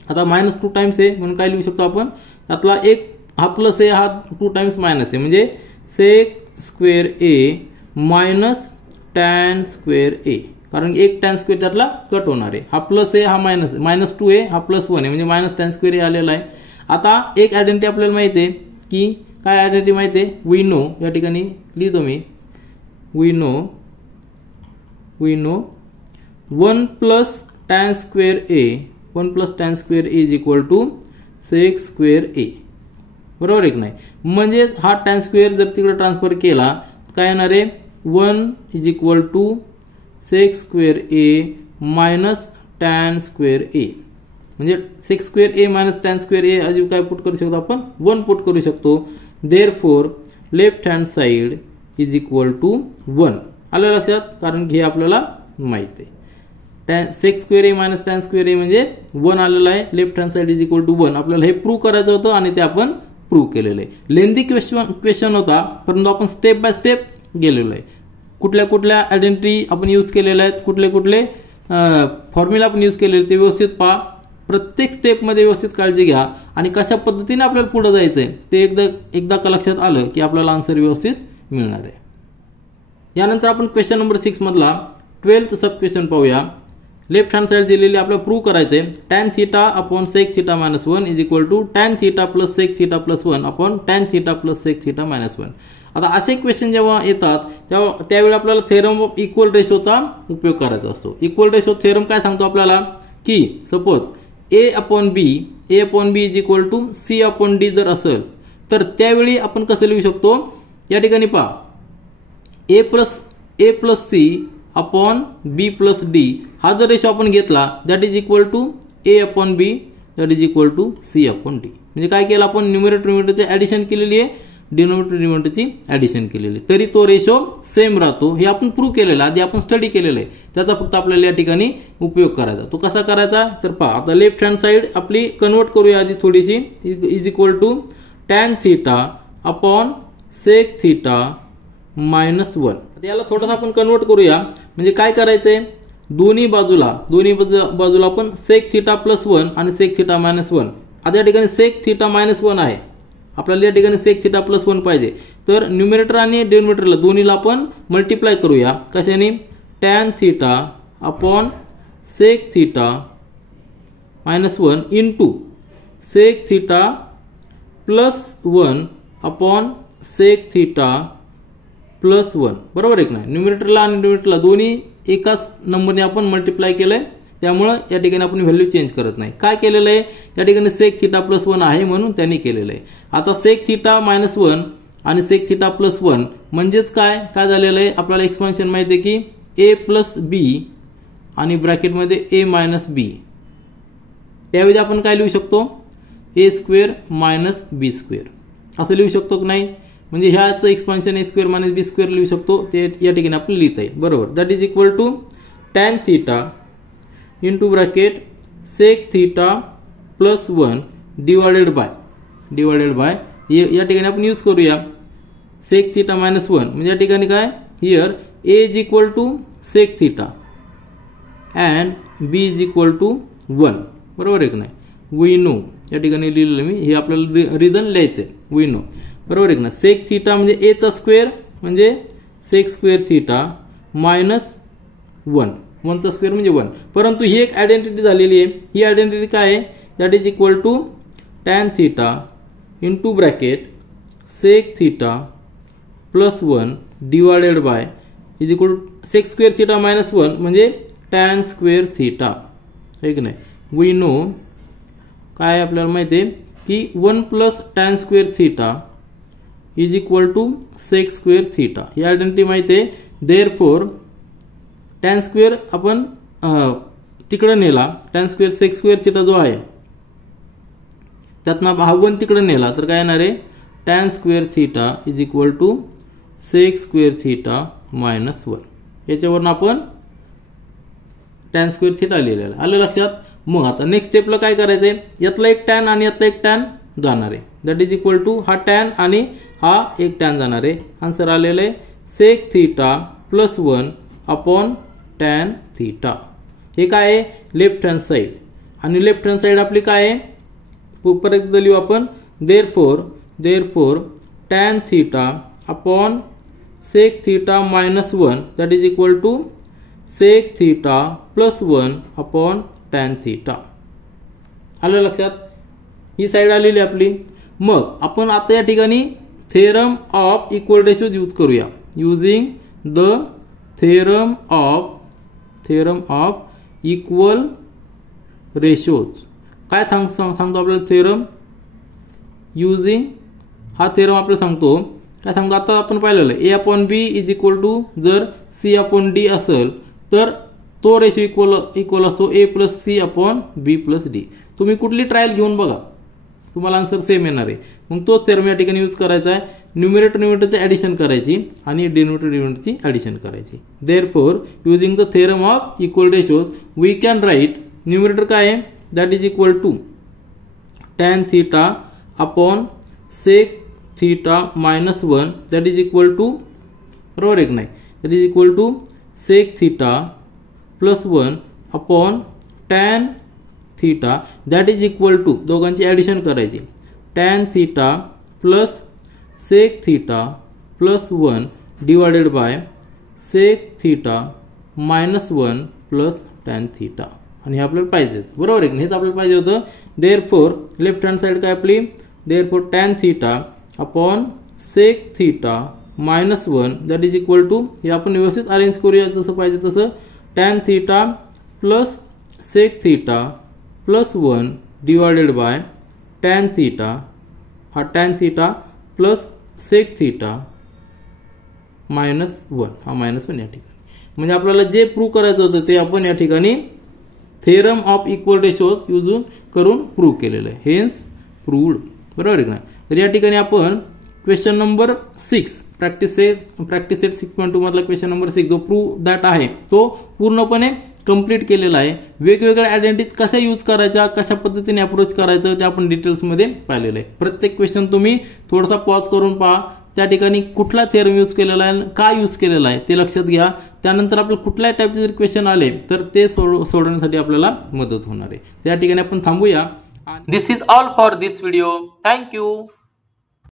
आता मायनस 2 टाइम्स ए म्हणून काय लिहू शकतो आपण, यातला एक हा प्लस ए, हा 2 टाइम्स मायनस ए, म्हणजे sec square A minus tan square ए. कारण एक टॅन स्क्वेअर त्यातला कट होणार आहे. हा प्लस ए, हा मायनस 2 ए, हा प्लस 1 आहे, म्हणजे मायनस टॅन स्क्वेअर ए आलेला आहे. आता एक आयडेंटिटी आपल्याला माहिती आहे की काय आयडेंटिटी माहिती आहे, वी नो, या ठिकाणी लिहितो मी, we know 1 plus tan square A, 1 plus tan square A is equal to sec square A, बरोबर आहे की नाही. म्हणजे हा tan स्क्वेअर जर तिकडे ट्रान्सफर केला काय येणार आहे, 1 is equal to sec square A minus tan square A, म्हणजे sec square A minus tan square A अजून काय पुट करू शकतो आपण, 1 पुट करू शकतो. Therefore left hand side is equal to 1. आलं लक्षात, कारण की हे आपल्याला माहिती आहे. Sec square A minus tan square A म्हणजे 1 आलेला आहे. Left hand side is equal to 1. आपल्याला हे प्रूव्ह करायचं होतं आणि ते आपण प्रूव्ह केलेलं आहे. लेंदी क्वेश्चन होता, परंतु आपण स्टेप बाय स्टेप गेलेलो आहे. कुठल्या कुठल्या आयडेंटिटी आपण यूज केलेल्या आहेत, कुठले कुठले फॉर्म्युला आपण यूज केलेले ते व्यवस्थित पहा. प्रत्येक स्टेपमध्ये व्यवस्थित काळजी घ्या आणि कशा पद्धतीने आपल्याला पुढे जायचं आहे ते एकदा का लक्षात आलं की आपल्याला आन्सर व्यवस्थित मिळणार आहे. यानंतर आपण क्वेश्चन नंबर 6 मधला 12th सब क्वेश्चन पाहूया. लेफ्ट हँड साइड दिलेली आपल्याला प्रूव्ह करायचे, tan theta upon sec theta minus 1 is equal to tan theta plus sec theta plus 1 upon tan theta plus sec theta minus 1. आता असे question जेव्हा येतात त्यावेळी आपल्याला थेरम ऑफ इक्वल रेशोचा उपयोग करायचा असतो. इक्वल रेशो थेरम काय सांगतो आपल्याला की suppose A upon B is equal to C upon D जर असेल तर त्यावेळी आपण कसं लिहू शकतो, या ठिकाणी पहा, A plus C upon B plus D हा जर रेशो आपण घेतला that is equal to A upon B that is equal to C upon D. म्हणजे काय केलं आपण, न्यूमरेटर डिनोमिनेटरची ॲडिशन केलेली आहे, डिनोमिनेटर डिनोमिनेटरची ॲडिशन केलेली, तरी तो रेशो सेम राहतो. हे आपण प्रूव्ह केलेलं, आधी आपण स्टडी केलेलं आहे, त्याचा फक्त आपल्याला या ठिकाणी उपयोग करायचा. तो कसा करायचा तर पहा, आता लेफ्ट हँड साइड आपली कन्वर्ट करूया आधी थोडीशी, is equal to tan theta upon sec theta minus 1. याला थोडंसं आपण कन्वर्ट करूया. म्हणजे काय करायचंय, दोन्ही बाजूला आपण सेक थीटा प्लस 1 आणि सेक थीटा मायनस 1. आता या ठिकाणी सेक थीटा मायनस 1 आहे, आपल्याला या ठिकाणी सेक थीटा प्लस 1 पाहिजे, तर न्यूमरेटर आणि डिनोमिनेटरला दोन्हीला आपण मल्टिप्लाय करूया. कशाने, tan theta upon sec theta minus 1 into sec theta plus 1 upon sec theta plus 1, बरोबर आहे की नाही. न्यूमरेटरला आणि डिनोमिनेटरला दोन्ही एकाच नंबरने आपण मल्टिप्लाय केलंय, त्यामुळं या ठिकाणी आपण व्हॅल्यू चेंज करत नाही. काय केलेलं आहे, या ठिकाणी सेक थीटा प्लस 1 आहे म्हणून त्यांनी केलेलं आहे. आता सेक थीटा मायनस 1 आणि सेक थीटा प्लस 1 म्हणजेच काय झालेलं आहे, आपल्याला एक्सपान्शन माहिती आहे की ए प्लस बी आणि ब्रॅकेटमध्ये ए मायनस बी. त्यावेळी आपण काय लिहू शकतो, a square minus B square असं लिहू शकतो की नाही. म्हणजे ह्याचं expansion a square minus B square लिहू शकतो, ते या ठिकाणी आपण लिहित आहे, बरोबर. That is equal to tan theta into bracket sec theta plus 1 divided by या ठिकाणी आपण यूज करूया सेक थीटा मायनस 1. म्हणजे या ठिकाणी काय, here A is equal to sec theta and B is equal to 1, बरोबर आहे की नाही. वी नो या ठिकाणी लिहिलेलं मी, हे आपल्याला रिझन लिहायचं आहे, वी नो, बरोबर आहे की नाही. सेक थीटा म्हणजे ए चा स्क्वेअर म्हणजे सेक स्क्वेअर थीटा मायनस 1 चा स्क्वेअर म्हणजे 1. परंतु ही एक आयडेंटिटी झालेली आहे. ही आयडेंटिटी काय आहे, that is equal to tan theta into bracket sec theta plus 1 divided by is equal to sec square theta minus 1 म्हणजे tan स्क्वेअर थीटा, आहे की नाही. वी नो काय आपल्याला माहिती आहे की 1 plus tan square theta is equal to sec square theta. ही आयडेंटिटी माहिती आहे. देअरफॉर tan स्क्वेअर आपण तिकडे नेला, tan square sec square theta जो आहे त्यातनं हा 1 तिकडे नेला तर काय येणार आहे, tan square theta is equal to sec square theta minus 1. याच्यावरून आपण tan स्क्वेअर थीटा लिहिलेला, आलं लक्षात. मग आता नेक्स्ट स्टेपला काय करायचंय, यातला एक tan आणि यातला एक tan जाणार आहे, दॅट इज इक्वल टू हा tan आणि हा एक tan जाणार आहे. आन्सर आलेलं आहे sec theta plus 1 upon tan theta. हे काय आहे, लेफ्ट हँड साइड, आणि लेफ्ट हँड साइड आपली काय आहे, परत एकदा लिहू आपण, therefore tan theta upon sec theta minus 1 that is equal to sec theta plus 1 upon tan theta. आलं लक्षात. ही साइड आलेली आपली. मग आपण आता या ठिकाणी theorem of equal ratios use करूया. Using the theorem of equal ratios. काय सांगतो आपल्याला थेरम युजिंग हा थेरम आपल्याला सांगतो काय सांगतो आता आपण पाहिलेलं A upon B is equal to जर सी अपॉन डी असेल तर तो रेशो इक्वल असतो A plus C upon B plus D. तुम्ही कुठली ट्रायल घेऊन बघा तुम्हाला आन्सर सेम येणार आहे. मग तोच थेरम या ठिकाणी यूज करायचा आहे. न्यूमरेटरची ॲडिशन करायची आणि डिनोमिनेटरची ॲडिशन करायची. Therefore using the theorem of equal ratios we can write numerator काय आहे that is equal to tan theta upon sec theta minus 1 that is equal to बरोबर आहे की नाही that is equal to sec theta plus 1 upon tan theta that is equal to दोघांची addition करायची tan theta plus sec theta plus 1 divided by sec theta minus 1 plus tan theta. आणि हे आपल्याला पाहिजे बरोबर आहे हेच आपल्याला पाहिजे होतं. देअरफॉर लेफ्ट हँड साइड काय आपली therefore tan theta upon sec theta minus 1 that is equal to हे आपण व्यवस्थित अरेंज करूया जसं पाहिजे तसं tan theta plus sec theta plus 1 divided by tan theta हा tan theta plus sec theta minus 1 हा मायनस 1 या ठिकाणी. म्हणजे आपल्याला जे प्रूव्ह करायचं होतं ते आपण या ठिकाणी theorem of equal ratios use करून प्रूव्ह केलेलं आहे. हेन्स प्रूव्ड बरोबर आहे ना. तर या ठिकाणी आपण क्वेश्चन नंबर 6 प्रॅक्टिस सेट 6.2 मधला क्वेश्चन नंबर 6 जो प्रूव्ह दॅट आहे तो पूर्णपणे कंप्लीट केलेला आहे. वेगवेगळ्या आयडेंटिटीज कशा यूज करायच्या कशा पद्धतीने अप्रोच करायचं ते आपण डिटेल्समध्ये पाहिलेलं आहे. प्रत्येक क्वेश्चन तुम्ही थोडासा पॉज करून पहा त्या ठिकाणी कुठला थेरम यूज केलेला आहे का यूज केलेला आहे ते लक्षात घ्या. त्यानंतर आपल्याला कुठल्या टाईपचे जर क्वेश्चन आले तर ते सोडवण्यासाठी आपल्याला मदत होणार आहे. त्या ठिकाणी आपण थांबूया. This is all for this video. Thank you.